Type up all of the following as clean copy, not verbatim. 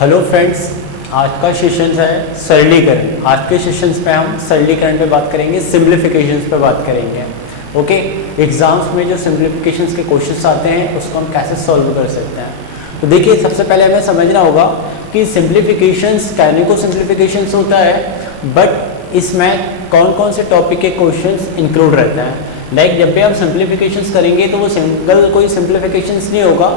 Hello friends, आज का session है सरलीकरण। आज के सेशंस पे हम सरलीकरण पे बात करेंगे, सिंप्लीफिकेशंस पे बात करेंगे। ओके, एग्जाम्स में जो सिंप्लीफिकेशंस के क्वेश्चंस आते हैं उसको हम कैसे सॉल्व कर सकते हैं। तो देखिए, सबसे पहले हमें समझना होगा कि सिंप्लीफिकेशंस कैनिको सिंप्लीफिकेशंस होता है, बट इसमें कौन कौन से टॉपिक के क्वेश्चंस इंक्लूड रहते हैं। लाइक जब भी आप सिंप्लीफिकेशंस करेंगे तो वो सिंगल कोई सिंप्लीफिकेशंस नहीं होगा,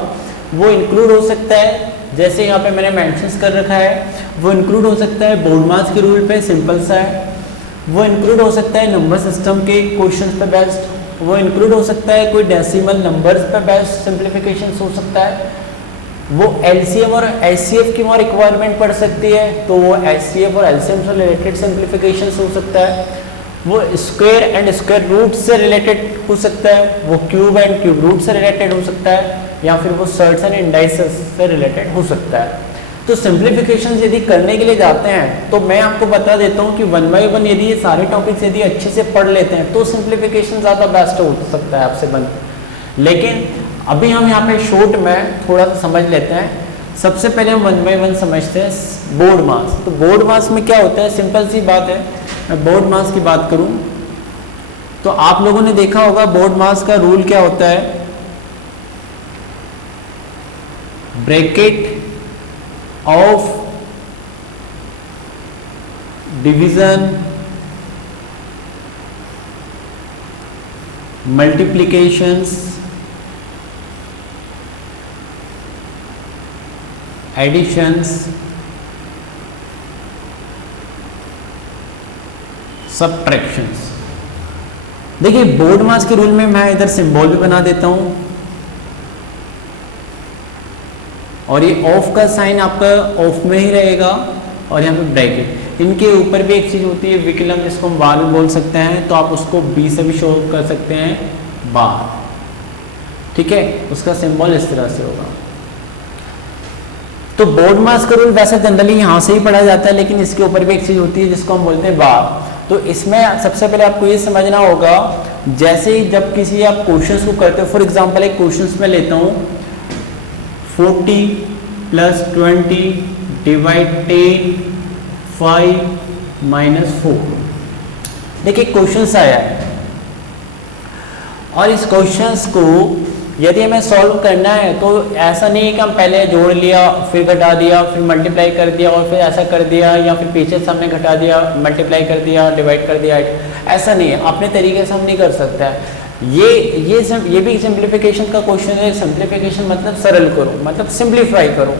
वो इंक्लूड हो सकता है। जैसे यहाँ पे मैंने मेंशंस कर रखा है, वो इंक्लूड हो सकता है बोर्डमास के रूल पे, सिंपल सा है। वो इंक्लूड हो सकता है नंबर सिस्टम के क्वेश्चंस पे बेस्ड, वो इंक्लूड हो सकता है कोई डेसिमल नंबर्स पे बेस्ड सिंप्लीफिकेशंस हो सकता है। वो एलसीएम और एचसीएफ की वहाँ रिक्वायरमेंट पड़ सकती है, तो वो एचसीएफ और एलसीएम से रिलेटेड सिंप्लीफिकेशंस हो सकता है। वो स्क्वायर एंड स्क्वायर रूट से रिलेटेड हो सकता है, वो क्यूब एंड क्यूब रूट से रिलेटेड हो सकता है, या फिर वो सर्ट्स एंड इंडाइसेस से रिलेटेड हो सकता है। तो सिंप्लीफिकेशन यदि करने के लिए जाते हैं तो मैं आपको बता देता हूँ कि 1 बाय 1 यदि ये सारे टॉपिक्स यदि अच्छे से पढ़ लेते हैं तो सिंप्लीफिकेशन ज़्यादा बेस्ट हो सकता है आपसे बन। लेकिन अभी हम यहाँ पे शॉर्ट में थोड़ा सा समझ लेते हैं। सबसे पहले हम 1 बाय 1 समझते हैं बोर्ड मास। तो बोर्ड मास में क्या होता है, सिंपल सी बात है। मैं बोर्ड मास की बात करूं तो आप लोगों ने देखा होगा बोर्ड मास का रूल क्या होता है, bracket of division multiplications additions subtractions. देखिए, बोर्ड मास के रूल में मैं इधर सिंबल भी बना देता हूं, और ये ऑफ का साइन आपका ऑफ में ही रहेगा, और यहाँ पे ब्रैकेट। इनके ऊपर भी एक चीज होती है विकलन, जिसको हम बार भी बोल सकते हैं, तो आप उसको बी से भी शो कर सकते हैं, बार। ठीक है, उसका सिंबल इस तरह से होगा। तो बोर्ड मास का रूल वैसे जनरली यहाँ से ही पढ़ा जाता है, लेकिन इसके ऊपर भी एक चीज होती है जिसको हम बोलते हैं बार। तो इसमें सबसे पहले आपको ये समझना होगा, जैसे ही जब किसी आप क्वेश्चंस को करते हो, फॉर एग्जांपल एक क्वेश्चंस में लेता हूँ 40 + 20 डिवाइड 10 5 - 4। देखिए, क्वेश्चंस आया है और इस क्वेश्चंस को यदि हमें सॉल्व करना है तो ऐसा नहीं है कि हम पहले जोड़ लिया, फिर घटा दिया, फिर मल्टीप्लाई कर दिया, और फिर ऐसा कर दिया, या फिर पीछे से हमने घटा दिया, मल्टीप्लाई कर दिया, डिवाइड कर दिया। ऐसा नहीं है, अपने तरीके से हम नहीं कर सकते हैं। ये भी सिंप्लीफिकेशन का क्वेश्चन है। सिंप्लीफिकेशन मतलब सरल करो, मतलब सिंप्लीफाई करो।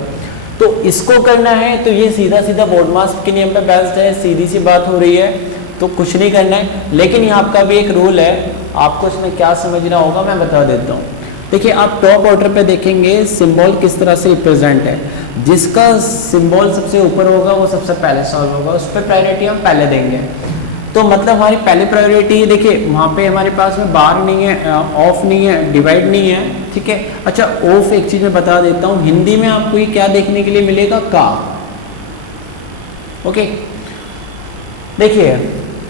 तो इसको करना है तो ये सीधा सीधा बोर्ड मास के नियम पे बेस्ड है, सीधी सी बात हो रही है, तो कुछ नहीं करना है। लेकिन यहाँ आपका भी एक रूल है, आपको इसमें क्या समझना होगा मैं बता देता हूँ। देखिए, आप टॉप ऑर्डर पे देखेंगे सिंबल किस तरह से रिप्रेजेंट है। जिसका सिंबल सबसे ऊपर होगा वो सबसे पहले सॉल्व होगा, उस पर प्रायोरिटी हम पहले देंगे। तो मतलब हमारी पहली प्रायोरिटी, देखिए वहाँ पे हमारे पास में बार नहीं है, ऑफ नहीं है, डिवाइड नहीं है। ठीक है, अच्छा ऑफ एक चीज मैं बता देता हूँ, हिंदी में आपको ये क्या देखने के लिए मिलेगा, का। ओके, देखिए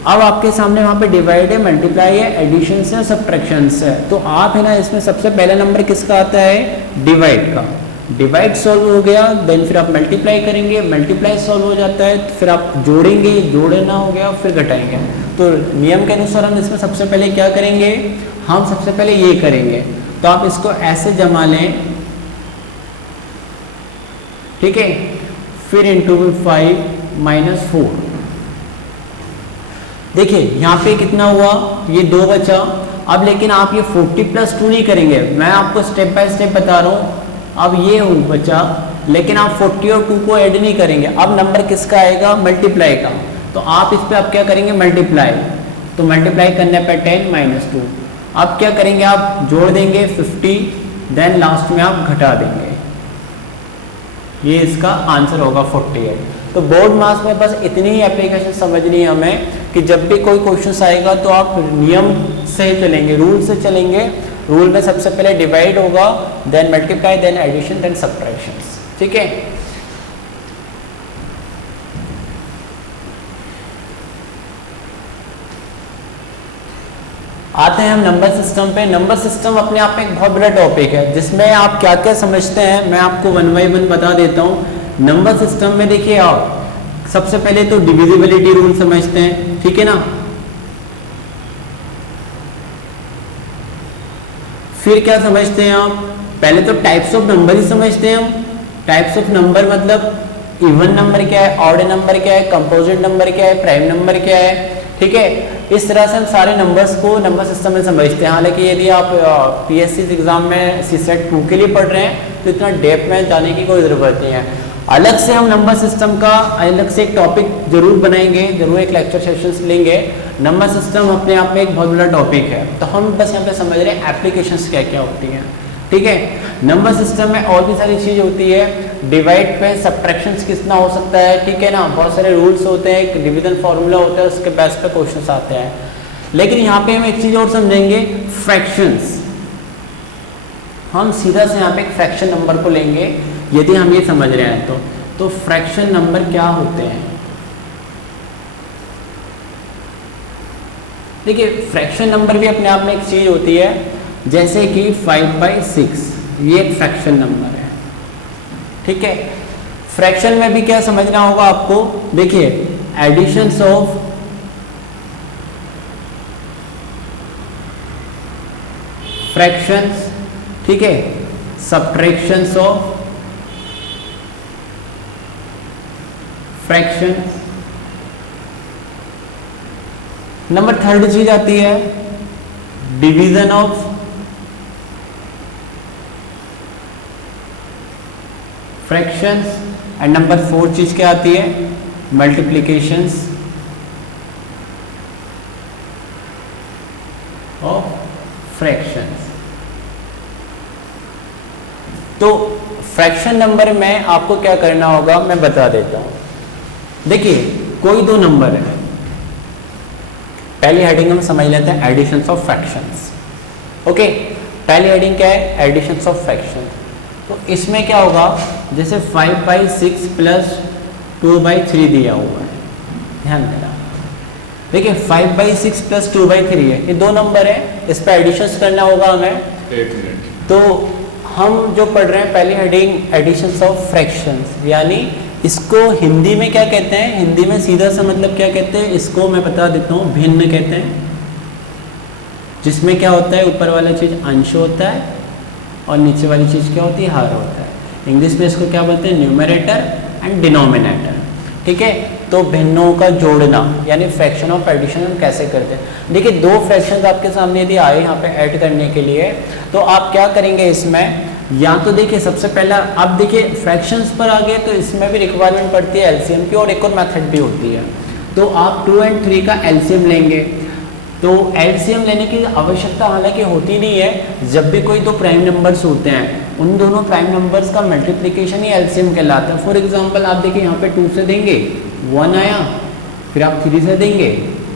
अब आपके सामने वहाँ पे डिवाइड है, मल्टीप्लाई है, एडिशन है, सब्ट्रैक्शन है। तो आप है ना, इसमें सबसे पहला नंबर किसका आता है, डिवाइड का। डिवाइड सॉल्व हो गया, देन फिर आप मल्टीप्लाई करेंगे, मल्टीप्लाई सॉल्व हो जाता है, फिर आप जोड़ेंगे, जोड़ना हो गया, फिर घटाएंगे। तो नियम के अनुसार हम इसमें सबसे पहले क्या करेंगे, हम सबसे पहले ये करेंगे। तो आप इसको ऐसे जमा लें, ठीक है, फिर इंटू 5 - 4। देखिए यहाँ पे कितना हुआ, ये 2 बचा। अब लेकिन आप ये 40 + 2 नहीं करेंगे, मैं आपको स्टेप बाय स्टेप बता रहा हूँ। अब ये बचा, लेकिन आप 40 और 2 को ऐड नहीं करेंगे। अब नंबर किसका आएगा, मल्टीप्लाई का। तो आप इस पे आप क्या करेंगे, मल्टीप्लाई। तो मल्टीप्लाई करने पे 10 - 2। अब क्या करेंगे, आप जोड़ देंगे 50, देन लास्ट में आप घटा देंगे। ये इसका आंसर होगा 48। तो बोर्ड मास में बस इतनी ही एप्लीकेशन समझनी है हमें कि जब भी कोई क्वेश्चन आएगा तो आप नियम से चलेंगे, रूल से चलेंगे। रूल में सबसे पहले डिवाइड होगा, then multiply, then addition, then subtractions. ठीक है, आते हैं हम नंबर सिस्टम पे। नंबर सिस्टम अपने आप में एक बहुत बड़ा टॉपिक है जिसमें आप क्या क्या समझते हैं मैं आपको 1 बाय 1 बता देता हूँ। नंबर सिस्टम में देखिए आप सबसे पहले तो डिविजिबिलिटी रूल समझते हैं, ठीक है ना। फिर क्या समझते हैं आप, पहले तो टाइप्स ऑफ नंबर ही समझते हैं हम। टाइप्स ऑफ नंबर मतलब इवन नंबर क्या है, ऑड नंबर क्या है, कंपोजिट नंबर क्या है, प्राइम नंबर क्या है, ठीक है। इस तरह से हम सारे नंबर्स को नंबर सिस्टम में समझते हैं। हालांकि यदि आप पीएससी एग्जाम में सीसेट 2 के लिए पढ़ रहे हैं तो इतना डेप्थ में जाने की कोई ज़रूरत नहीं है। अलग से हम नंबर सिस्टम का अलग से एक टॉपिक जरूर बनाएंगे, जरूर एक लेक्चर सेशंस लेंगे। नंबर सिस्टम अपने आप में एक बहुत बड़ा टॉपिक है, तो हम बस यहाँ पे समझ रहे हैं एप्लीकेशंस क्या क्या होती हैं, ठीक है। नंबर सिस्टम में और भी सारी चीज़ होती है, डिवाइड पे सब्ट्रैक्शंस कितना हो सकता है, ठीक है ना। बहुत सारे रूल्स होते हैं, एक डिवीजन फार्मूला होता है, उसके बेस पे क्वेश्चंस आते हैं। लेकिन यहाँ पे हम एक चीज़ और समझेंगे, फ्रैक्शंस। हम सीधा से यहाँ पे एक फ्रैक्शन नंबर को लेंगे यदि हम ये समझ रहे हैं तो फ्रैक्शन नंबर क्या होते हैं। देखिए फ्रैक्शन नंबर भी अपने आप में एक चीज होती है, जैसे कि 5/6 ये एक फ्रैक्शन नंबर है, ठीक है। फ्रैक्शन में भी क्या समझना होगा आपको, देखिए एडिशंस ऑफ फ्रैक्शंस, ठीक है, subtractions of fraction. Number third चीज आती है division of fractions, and number fourth चीज क्या आती है, मल्टीप्लिकेशंस ऑफ फ्रैक्शंस। तो फ्रैक्शन नंबर में आपको क्या करना होगा मैं बता देता हूं। देखिए कोई दो नंबर है, पहली हेडिंग हम समझ लेते हैं एडिशंस ऑफ फ्रैक्शंस, ओके। पहली हेडिंग क्या है, एडिशंस ऑफ फ्रैक्शन। तो इसमें क्या होगा, जैसे 5/6 प्लस 2/3 दिया हुआ है, ध्यान देना। देखिए 5/6 प्लस 2/3 है, ये दो नंबर है, इस पर एडिशंस करना होगा हमें। तो हम जो पढ़ रहे हैं पहली हेडिंग एडिशंस ऑफ फ्रैक्शंस, यानी इसको हिंदी में क्या कहते हैं, हिंदी में सीधा सा मतलब क्या कहते हैं, इसको मैं बता देता हूँ, भिन्न कहते हैं। जिसमें क्या होता है, ऊपर वाला चीज़ अंश होता है और नीचे वाली चीज़ क्या होती है, हर होता है। इंग्लिश में इसको क्या बोलते हैं, न्यूमरेटर एंड डिनोमिनेटर, ठीक है। तो भिन्नों का जोड़ना यानी फ्रैक्शन ऑफ एडिशन हम कैसे करते हैं। देखिए दो फ्रैक्शंस आपके सामने यदि आए यहाँ पे ऐड करने के लिए, तो आप क्या करेंगे इसमें, या तो देखिए सबसे पहला अब देखिए फ्रैक्शंस पर आ गए तो इसमें भी रिक्वायरमेंट पड़ती है एलसीएम की, और एक और मेथड भी होती है। तो आप 2 और 3 का एलसीएम लेंगे। तो एलसीएम लेने की आवश्यकता हालांकि होती नहीं है, जब भी कोई दो प्राइम नंबर्स होते हैं उन दोनों प्राइम नंबर्स का मल्टीप्लिकेशन ही एलसीएम कहलाता है। फॉर एग्जांपल आप देखिए यहाँ पे 2 से देंगे 1 आया, फिर आप 3 से देंगे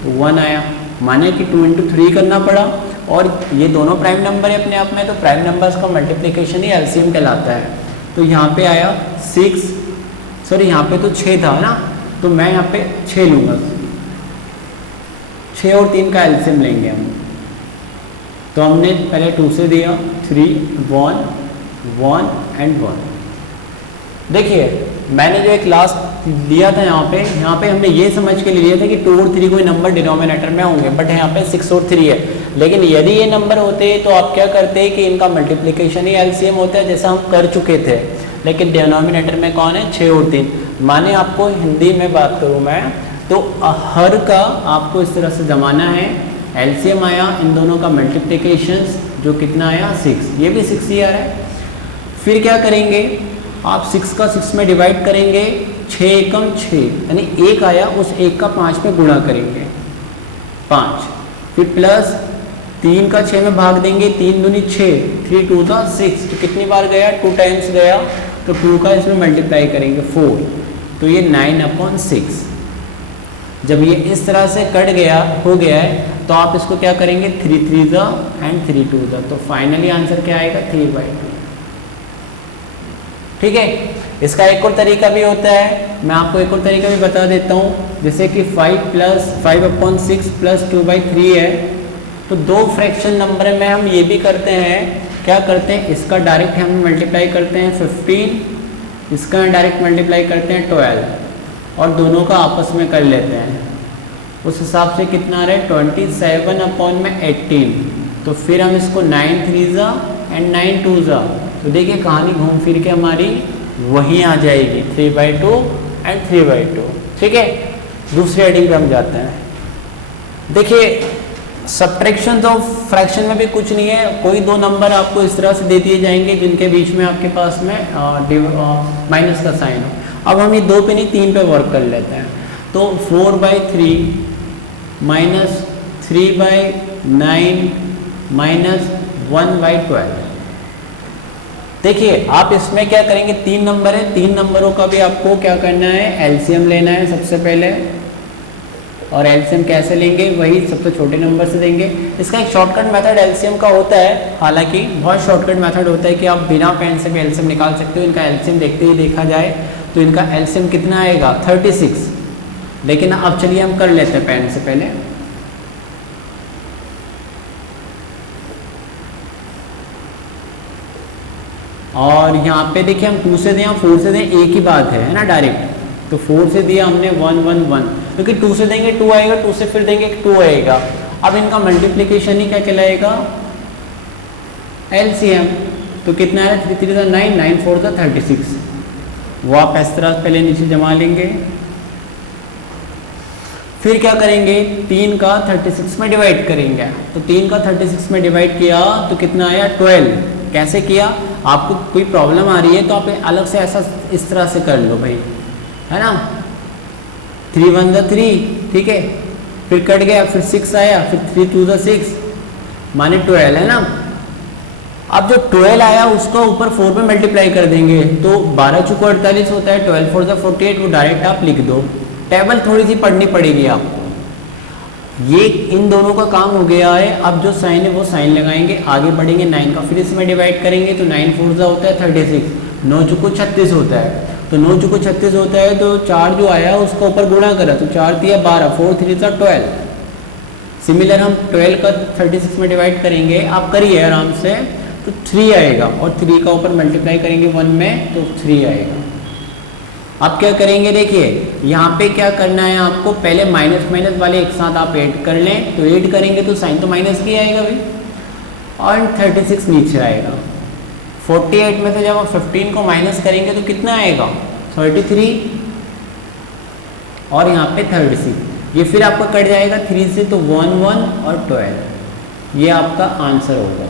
तो 1 आया, माने कि 2 × 3 करना पड़ा, और ये दोनों प्राइम नंबर है अपने आप में, तो प्राइम नंबर्स का मल्टीप्लिकेशन ही एलसीएम कहलाता है। तो यहाँ पे आया 6, सॉरी यहाँ पे तो 6 था ना, तो मैं यहाँ पे 6 लूँगा, 6 और 3 का एलसीएम लेंगे हम। तो हमने पहले 2 से दिया, 3, 1, 1 एंड 1। देखिए मैंने जो एक लास्ट लिया था यहाँ पे हमने ये समझ के लिया था कि 2 और 3 कोई नंबर डिनोमिनेटर में होंगे, बट यहाँ पे 6 और 3 है। लेकिन यदि ये नंबर होते तो आप क्या करते कि इनका मल्टीप्लिकेशन ही एलसीएम होता है, जैसा हम कर चुके थे। लेकिन डिनोमिनेटर में कौन है, 6 और 3। माने आपको हिंदी में बात करूँ मैं तो हर का आपको इस तरह से जमाना है, एलसीएम आया, इन दोनों का मल्टीप्लिकेशंस जो कितना आया 6, ये भी 6 ही आ रहा है। फिर क्या करेंगे आप 6 का 6 में डिवाइड करेंगे, 6 एकम 6 यानी 1 आया, उस 1 का 5 में गुणा करेंगे 5, फिर प्लस 3 का 6 में भाग देंगे, 3 दूनी 6, 3 2 था 6, तो कितनी बार गया 2 टाइम्स गया, तो 2 का इसमें मल्टीप्लाई करेंगे 4, तो ये 9/6। जब ये इस तरह से कट गया हो गया है तो आप इसको क्या करेंगे 3 3 एंड 3 2, तो फाइनली आंसर क्या आएगा 3/2। ठीक है। इसका एक और तरीका भी होता है, मैं आपको एक और तरीका भी बता देता हूँ, जैसे कि 5/6 प्लस 2/3 है, तो दो फ्रैक्शन नंबर में हम ये भी करते हैं, क्या करते हैं इसका डायरेक्ट हम मल्टीप्लाई करते हैं 15 इसका डायरेक्ट मल्टीप्लाई करते हैं 12 और दोनों का आपस में कर लेते हैं। उस हिसाब से कितना आ रहा है 27 अपॉन में 18। तो फिर हम इसको 9 3 ज़ा एंड 9 2 ज़ा, तो देखिए कहानी घूम फिर के हमारी वहीं आ जाएगी 3/2 एंड 3/2। ठीक है, दूसरी हेडिंग पे हम जाते हैं। देखिए सब्ट्रैक्शन तो फ्रैक्शन में भी कुछ नहीं है, कोई दो नंबर आपको इस तरह से दे दिए जाएंगे जिनके बीच में आपके पास में माइनस का साइन हो। अब हम ये 2 पे नहीं 3 पे वर्क कर लेते हैं। तो 4/3 माइनस 3/9 माइनस 1/12। देखिए आप इसमें क्या करेंगे, 3 नंबर है, 3 नंबरों का भी आपको क्या करना है, एलसीएम लेना है सबसे पहले। और एलसीएम कैसे लेंगे, वही सबसे छोटे नंबर से देंगे। इसका एक शॉर्टकट मेथड एलसीएम का होता है, हालांकि बहुत शॉर्टकट मेथड होता है कि आप बिना पेन से भी एलसीएम निकाल सकते हो। इनका एलसीएम देखते ही देखा जाए तो इनका एलसीएम कितना आएगा 36। लेकिन अब चलिए हम कर लेते हैं पेन से पहले। और यहाँ पे देखिए हम 2 से दें या 4 से दें एक ही बात है ना डायरेक्ट। तो 4 से दिया हमने 1 1 1, क्योंकि 2 से देंगे 2 आएगा, 2 से फिर देंगे 2 आएगा। अब इनका मल्टीप्लिकेशन ही क्या कहलाएगा, एलसीएम। तो कितना है 3 3 9 9 4 36। वो आप इस तरह पहले नीचे जमा लेंगे। फिर क्या करेंगे, 3 का 36 में डिवाइड करेंगे। तो 3 का 36 में डिवाइड किया तो कितना आया 12। कैसे किया, आपको कोई प्रॉब्लम आ रही है तो आप अलग से ऐसा इस तरह से कर लो भाई, है ना। 3 1 3, ठीक है, फिर कट गया, फिर 6 आया, फिर 3 2 6 माने 12, है ना। अब जो 12 आया उसका ऊपर 4 में मल्टीप्लाई कर देंगे तो 12 चुको 48 होता है, 12 4 48, वो डायरेक्ट आप लिख दो। टेबल थोड़ी सी पढ़नी पड़ेगी आपको। ये इन दोनों का काम हो गया है। अब जो साइन है वो साइन लगाएंगे, आगे बढ़ेंगे। 9 का फिर इसमें डिवाइड करेंगे तो 9 4 होता है 36, 9 चुको 36 होता है। तो 9 चुको 36 होता है तो 4 जो आया उसका ऊपर गुणा करा तो 4 3 12, 4 3 12। सिमिलर हम 12 का 36 में डिवाइड करेंगे, आप करिए आराम से, तो 3 आएगा। और 3 का ऊपर मल्टीप्लाई करेंगे 1 में तो 3 आएगा। अब क्या करेंगे, देखिए यहाँ पे क्या करना है आपको, पहले माइनस माइनस वाले एक साथ आप ऐड कर लें। तो ऐड करेंगे तो साइन तो माइनस की आएगा भाई, और 36 नीचे आएगा। 48 में से जब आप 15 को माइनस करेंगे तो कितना आएगा 33, और यहाँ पे 36। ये फिर आपका कट जाएगा 3 से तो 1 1 और 12। ये आपका आंसर होगा।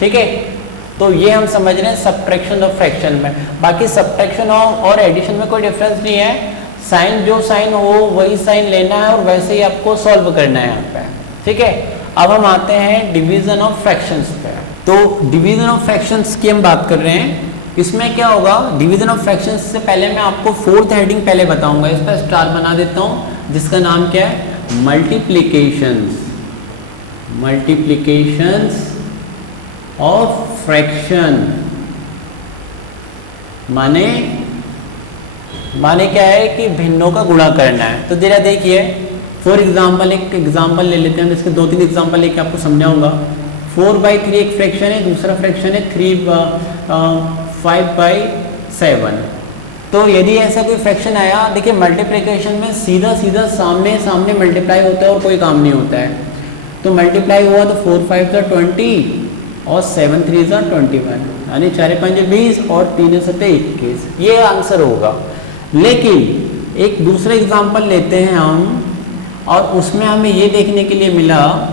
ठीक है, तो ये हम समझ रहे हैं सब्ट्रैक्शन और फ्रैक्शन में। बाकी सब्ट्रैक्शन और एडिशन में कोई डिफरेंस नहीं है। साइन जो साइन हो वही साइन लेना है और वैसे ही आपको सॉल्व करना है यहाँ पे। ठीक है, अब हम आते हैं डिवीजन ऑफ फ्रैक्शंस पे। तो डिवीजन ऑफ फ्रैक्शंस की हम बात कर रहे हैं। इसमें क्या होगा, डिवीजन ऑफ फ्रैक्शंस से पहले मैं आपको 4th हेडिंग पहले बताऊंगा। इस पर स्टार बना देता हूँ, जिसका नाम क्या है, मल्टीप्लिकेशंस। Multiplications of fraction. माने क्या है कि भिन्नों का गुणा करना है। तो जरा देखिए, फॉर एग्जाम्पल एक एग्जाम्पल ले लेते हैं, जिसके 2-3 एग्जाम्पल लेके आपको समझाऊंगा। 4/3 एक फ्रैक्शन है, दूसरा फ्रैक्शन है 5/7। तो यदि ऐसा कोई फ्रैक्शन आया, देखिए मल्टीप्लिकेशन में सीधा सीधा सामने सामने मल्टीप्लाई होता है और कोई काम नहीं होता है। तो मल्टीप्लाई हुआ तो 4 5 20 और 7 3 21, यानी 4 5 20 और 3 7 21। ये आंसर होगा। लेकिन एक दूसरा एग्जाम्पल लेते हैं हम, और उसमें हमें ये देखने के लिए मिला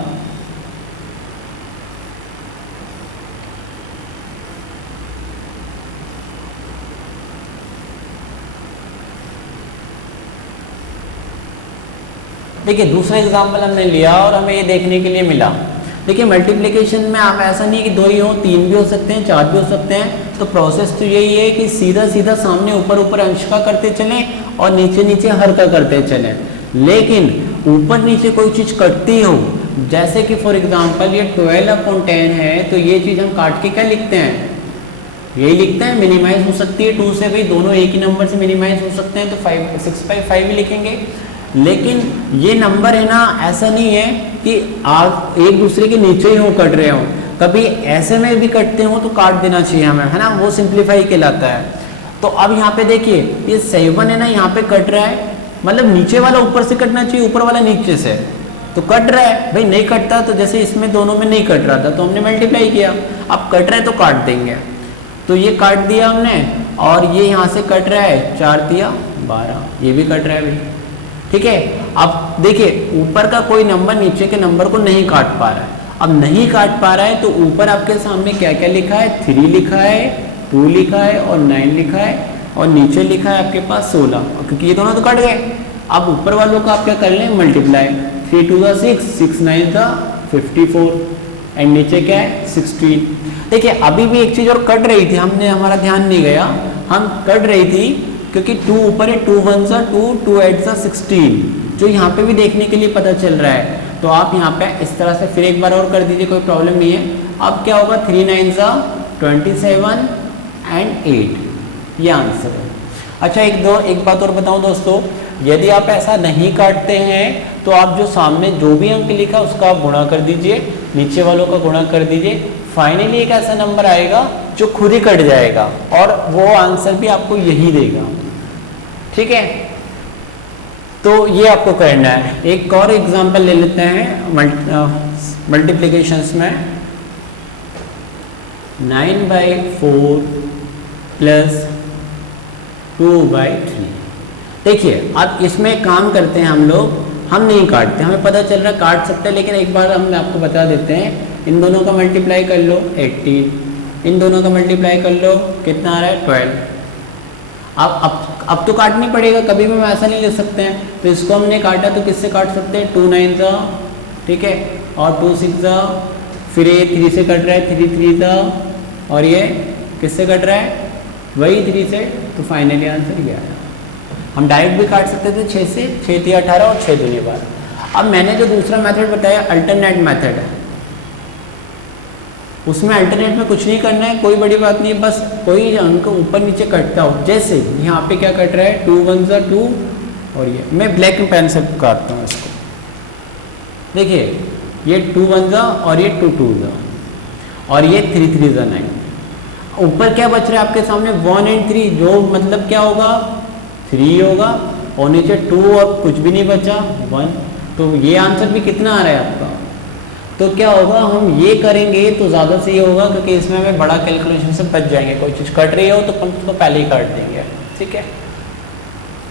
देखिए दूसरा एग्जाम्पल हमने लिया और हमें ये देखने के लिए मिला। देखिए मल्टीप्लिकेशन में आप ऐसा नहीं है कि 2 ही हो, 3 भी हो सकते हैं, 4 भी हो सकते हैं। तो प्रोसेस तो यही है कि सीधा सीधा सामने ऊपर ऊपर अंश का करते चलें और नीचे नीचे हर का करते चलें। लेकिन ऊपर नीचे कोई चीज़ कटती हो, जैसे कि फॉर एग्जांपल ये 12/10 है, तो ये चीज़ हम काट के क्या लिखते हैं, यही लिखते हैं। मिनिमाइज हो सकती है 2 से, भाई दोनों एक ही नंबर से मिनिमाइज हो सकते हैं, तो 6/5 भी लिखेंगे। लेकिन ये नंबर है ना, ऐसा नहीं है कि आप एक दूसरे के नीचे ही हो कट रहे हो। कभी ऐसे में भी कटते हो तो काट देना चाहिए हमें, है ना, वो सिंप्लीफाई कहलाता है। तो अब यहाँ पे देखिए ये 7 है ना, यहाँ पे कट रहा है, मतलब नीचे वाला ऊपर से कटना चाहिए, ऊपर वाला नीचे से, तो कट रहा है भाई, नहीं कटता तो जैसे इसमें दोनों में नहीं कट रहा था तो हमने मल्टीप्लाई किया, अब कट रहा है तो काट देंगे, तो ये काट दिया हमने, और ये यहाँ से कट रहा है 4 तिया 12, ये भी कट रहा है भाई, ठीक है। अब देखिए ऊपर का कोई नंबर नीचे के नंबर को नहीं काट पा रहा है, अब नहीं काट पा रहा है तो ऊपर आपके सामने क्या क्या लिखा है, 3 लिखा है, 2 लिखा है और 9 लिखा है, और नीचे लिखा है आपके पास 16, क्योंकि ये दोनों तो कट गए। अब ऊपर वालों का आप क्या कर लें, मल्टीप्लाई, 3 2 6, 6 9 54, एंड नीचे क्या है 16। देखिए अभी भी एक चीज और कट रही थी, हमने हमारा ध्यान नहीं गया, हम कट रही थी क्योंकि 2 ऊपर है, 2 1 2, 2 8 16, जो यहाँ पे भी देखने के लिए पता चल रहा है। तो आप यहाँ पे इस तरह से फिर एक बार और कर दीजिए, कोई प्रॉब्लम नहीं है। अब क्या होगा, 3 9 27 एंड 8, ये आंसर है। अच्छा एक बात और बताऊं दोस्तों, यदि आप ऐसा नहीं काटते हैं तो आप जो सामने जो भी अंक लिखा उसका आप गुणा कर दीजिए, नीचे वालों का गुणा कर दीजिए, फाइनली एक ऐसा नंबर आएगा जो खुद ही कट जाएगा और वो आंसर भी आपको यही देगा, ठीक है। तो ये आपको करना है। एक और एग्जांपल ले लेते हैं मल्टीप्लिकेशंस में, 9/4 प्लस 2/3। देखिए अब इसमें काम करते हैं हम लोग, हम नहीं काटते, हमें पता चल रहा है काट सकते हैं, लेकिन एक बार हम आपको बता देते हैं, इन दोनों का मल्टीप्लाई कर लो 18, इन दोनों का मल्टीप्लाई कर लो, कितना आ रहा है 12। अब तो काटनी पड़ेगा, कभी भी हम ऐसा नहीं ले सकते हैं, तो इसको हमने काटा तो किससे काट सकते हैं, 2 9, ठीक है, और 2 6, फिर ये 3 से कट रहा है, 3 3, और ये किससे कट रहा है, वही 3 से, तो फाइनली आंसर ये आया। हम डायरेक्ट भी काट सकते थे 6 से, 6 3 18 और 6 2 12। अब मैंने जो दूसरा मेथड बताया अल्टरनेट मेथड है, उसमें अल्टरनेट में कुछ नहीं करना है, कोई बड़ी बात नहीं है, बस कोई अंक ऊपर नीचे कटता हो, जैसे यहाँ पे क्या कट रहा है, 2 1 2, और ये मैं ब्लैक पेन से काटता हूँ इसको, देखिए ये 2 1 और ये 2 2, और ये 3 3 9। ऊपर क्या बच रहा है आपके सामने, 1 और 3, जो मतलब क्या होगा 3 होगा, और नीचे 2 और कुछ भी नहीं बचा 1, तो ये आंसर भी कितना आ रहा है आपका। तो क्या होगा, हम ये करेंगे तो ज़्यादा सही होगा, क्योंकि इसमें हमें बड़ा कैलकुलेशन से बच जाएंगे, कोई चीज़ कट रही हो तो हम उसको पहले ही काट देंगे, ठीक है।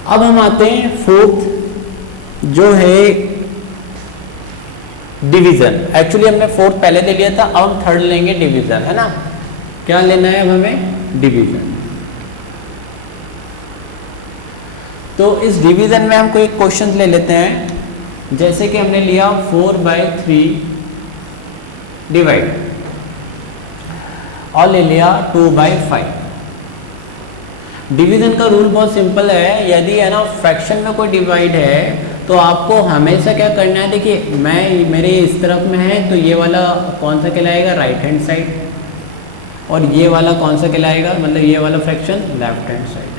अब हम आते हैं फोर्थ, जो है डिवीजन। एक्चुअली हमने फोर्थ पहले ले लिया था, अब हम थर्ड लेंगे डिवीजन, है ना। क्या लेना है अब हमें, डिवीजन। तो इस डिवीजन में हम कोई क्वेश्चन ले लेते हैं, जैसे कि हमने लिया 4/3 डिवाइड, और ले लिया 2/5। डिवीजन का रूल बहुत सिंपल है, यदि है ना फ्रैक्शन में कोई डिवाइड है तो आपको हमेशा क्या करना है, देखिए मैं मेरे इस तरफ में है तो ये वाला कौन सा कहलाएगा, राइट हैंड साइड, और ये वाला कौन सा कहलाएगा, मतलब ये वाला फ्रैक्शन लेफ्ट हैंड साइड।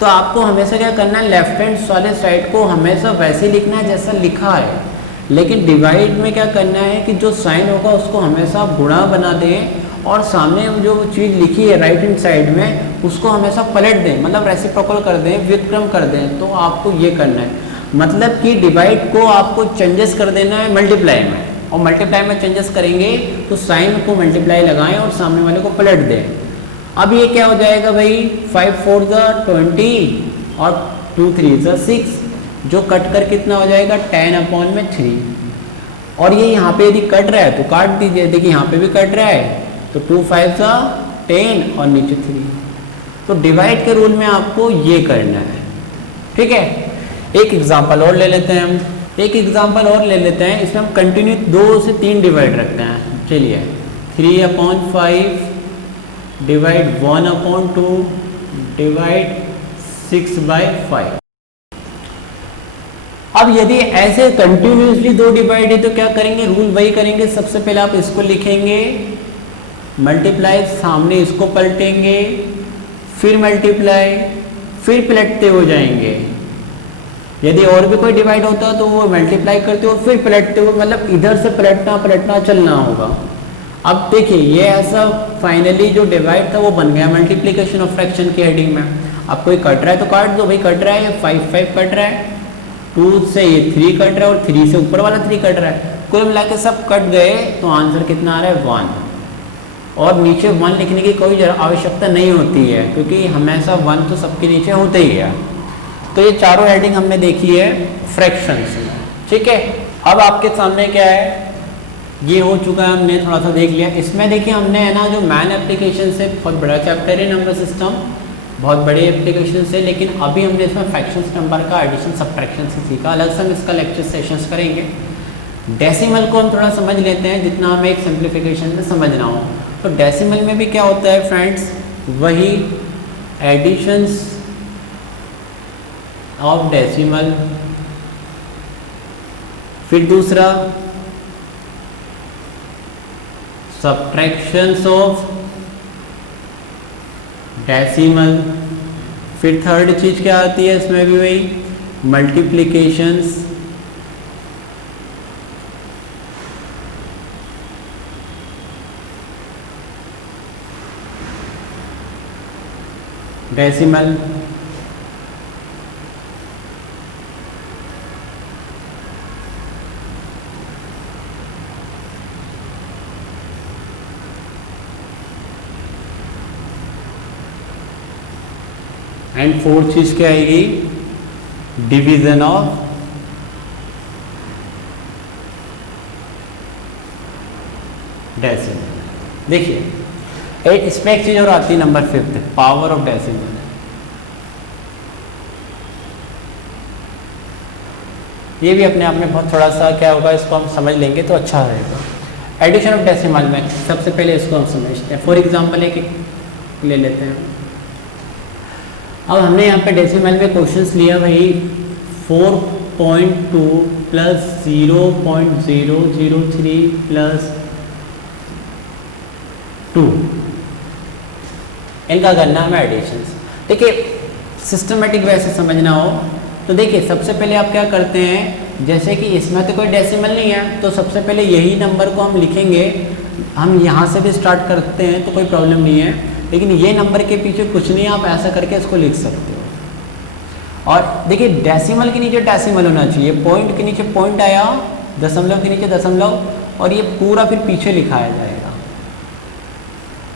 तो आपको हमेशा क्या करना है, लेफ्ट हैंड वाले साइड को हमेशा वैसे लिखना है जैसा लिखा है, लेकिन डिवाइड में क्या करना है कि जो साइन होगा उसको हमेशा गुणा बना दें, और सामने जो चीज़ लिखी है राइट हैंड साइड में उसको हमेशा पलट दें, मतलब रेसिप्रोकल कर दें, व्युत्क्रम कर दें। तो आपको ये करना है, मतलब कि डिवाइड को आपको चेंजेस कर देना है मल्टीप्लाई में, और मल्टीप्लाई में चेंजेस करेंगे तो साइन को मल्टीप्लाई लगाएं और सामने वाले को पलट दें। अब ये क्या हो जाएगा भाई, 5 4 20 और 2 3 6, जो कट कर कितना हो जाएगा 10/3। और ये यहाँ पे यदि कट रहा है तो काट दीजिए, देखिए यहाँ पे भी कट रहा है, तो 2 5 10 और नीचे 3। तो डिवाइड के रूल में आपको ये करना है, ठीक है। एक एग्जांपल और ले लेते हैं हम, इसमें हम कंटिन्यू 2 से 3 डिवाइड रखते हैं। चलिए 3/5 डिवाइड 1/2 डिवाइड 6/5। अब यदि ऐसे कंटिन्यूसली 2 डिवाइड है तो क्या करेंगे, रूल वही करेंगे। सबसे पहले आप इसको लिखेंगे, मल्टीप्लाई, सामने इसको पलटेंगे, फिर मल्टीप्लाई, फिर पलटते हो जाएंगे। यदि और भी कोई डिवाइड होता तो वो मल्टीप्लाई करते हो फिर पलटते हो, मतलब इधर से पलटना चलना होगा। अब देखिए ये ऐसा फाइनली जो डिवाइड था वो बन गया मल्टीप्लिकेशन ऑफ फ्रैक्शन की हेडिंग में। अब कोई कट रहा है तो काट दो भाई, कट रहा है ये 5 5 कट रहा है, 2 से ये 3 कट रहा है और 3 से ऊपर वाला 3 कट रहा है, कुल मिला के सब कट गए तो आंसर कितना आ रहा है 1। और नीचे 1 लिखने की कोई आवश्यकता नहीं होती है क्योंकि हमेशा 1 तो सबके नीचे होते ही है। तो ये चारों हेडिंग हमने देखी है फ्रैक्शंस में, ठीक है। अब आपके सामने क्या है, ये हो चुका है, हमने थोड़ा सा देख लिया। इसमें देखिए हमने है ना जो मैन एप्लीकेशन से बहुत बड़ा चैप्टर है नंबर सिस्टम, बहुत बड़े एप्लीकेशन से, लेकिन अभी हमने इसमें फ्रैक्शंस नंबर का एडिशन सब्ट्रैक्शन से सीखा, अलग से हम इसका लेक्चर सेशंस करेंगे। डेसिमल को हम थोड़ा समझ लेते हैं जितना हमें एक सिंप्लीफिकेशन में समझना हो। तो डेसिमल में भी क्या होता है फ्रेंड्स, वही एडिशंस ऑफ डेसिमल, फिर दूसरा सब्ट्रैक्शंस ऑफ डेसिमल, फिर थर्ड चीज क्या आती है इसमें भी वही मल्टीप्लिकेशंस डेसिमल, एंड फोर्थ चीज क्या आएगी, डिवीजन ऑफ डेसिमल। देखिए इसमें एक चीज और आती है नंबर 5, पावर ऑफ डेसिमल। ये भी अपने आप में बहुत थोड़ा सा क्या होगा, इसको हम समझ लेंगे तो अच्छा रहेगा। एडिशन ऑफ डेसिमल में सबसे पहले इसको हम समझते हैं। फॉर एग्जांपल एक ले लेते हैं। अब हमने यहाँ पे डेसिमल में क्वेश्चंस लिया भाई 4.2 प्लस 0.003 प्लस 2, इनका करना हमें एडिशंस। देखिए सिस्टमेटिक वे से समझना हो तो देखिए सबसे पहले आप क्या करते हैं, जैसे कि इसमें तो कोई डेसिमल नहीं है तो सबसे पहले यही नंबर को हम लिखेंगे। हम यहाँ से भी स्टार्ट करते हैं तो कोई प्रॉब्लम नहीं है, लेकिन ये नंबर के पीछे कुछ नहीं, आप ऐसा करके इसको लिख सकते हो। और देखिए डेसिमल के नीचे डेसिमल होना चाहिए, पॉइंट के नीचे पॉइंट आया, दशमलव के नीचे दशमलव, और ये पूरा फिर पीछे लिखाया जाएगा।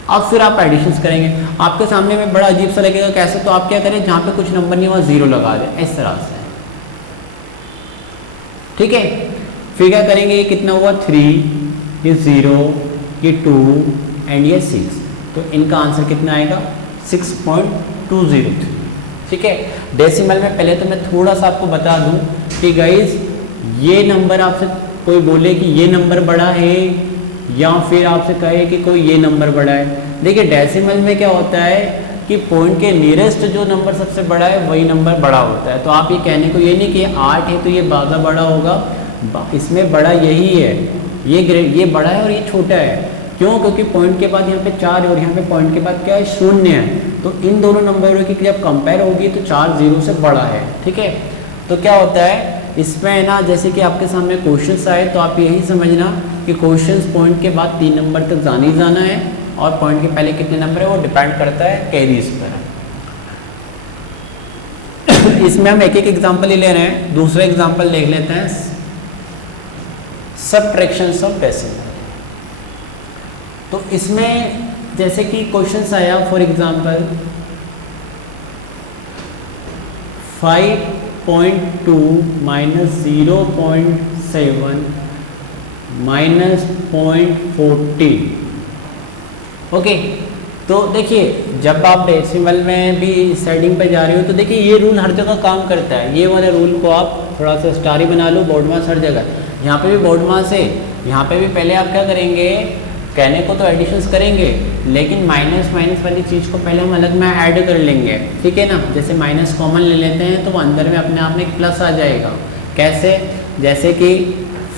अब फिर आप एडिशंस करेंगे, आपके सामने में बड़ा अजीब सा लगेगा कैसे, तो आप क्या करें, जहाँ पे कुछ नंबर नहीं वहाँ 0 लगा दें इस तरह से, ठीक है। फिर क्या करेंगे, ये कितना हुआ 3, ये 0, ये 2 एंड ये 6, तो इनका आंसर कितना आएगा 6.203, ठीक है। डेसिमल में पहले तो मैं थोड़ा सा आपको बता दूं कि गाइज ये नंबर आपसे कोई बोले कि ये नंबर बड़ा है या फिर आपसे कहे कि कोई ये नंबर बड़ा है, देखिए डेसिमल में क्या होता है कि पॉइंट के नियरेस्ट जो नंबर सबसे बड़ा है वही नंबर बड़ा होता है। तो आप ये कहने को ये नहीं कि 8 है तो ये ज़्यादा बड़ा होगा, इसमें बड़ा यही है, ये बड़ा है और ये छोटा है। क्यों? क्योंकि पॉइंट के बाद यहाँ पे 4 है और यहाँ पे पॉइंट के बाद क्या है 0 है, तो इन दोनों नंबरों की जब कंपेयर होगी तो 4 0 से बड़ा है, ठीक है। तो क्या होता है इसमें ना, जैसे कि आपके सामने क्वेश्चंस आए तो आप यही समझना कि क्वेश्चंस पॉइंट के बाद 3 नंबर तक जाना ही जाना है, और पॉइंट के पहले कितने नंबर है वो डिपेंड करता है कैरीज पर। इसमें हम एक एक एग्जाम्पल ही ले रहे हैं। दूसरा एग्जाम्पल देख लेते हैं, सब्ट्रैक्शंस ऑफ डेसिमल। तो इसमें जैसे कि क्वेश्चंस आया for example 5.2 minus 0.7 minus 0.14, okay. तो देखिए जब आप डेसिमल में भी सेटिंग पे जा रहे हो तो देखिए ये रूल हर जगह काम करता है। ये वाले रूल को आप थोड़ा सा स्टार ही बना लो, बोर्ड मास हर जगह, यहाँ पे भी बोर्ड मास है, यहाँ पे भी पहले आप क्या करेंगे, कहने को तो एडिशंस करेंगे लेकिन माइनस माइनस वाली चीज़ को पहले हम अलग में ऐड कर लेंगे, ठीक है ना। जैसे माइनस कॉमन ले लेते हैं तो वो अंदर में अपने आप में एक प्लस आ जाएगा। कैसे? जैसे कि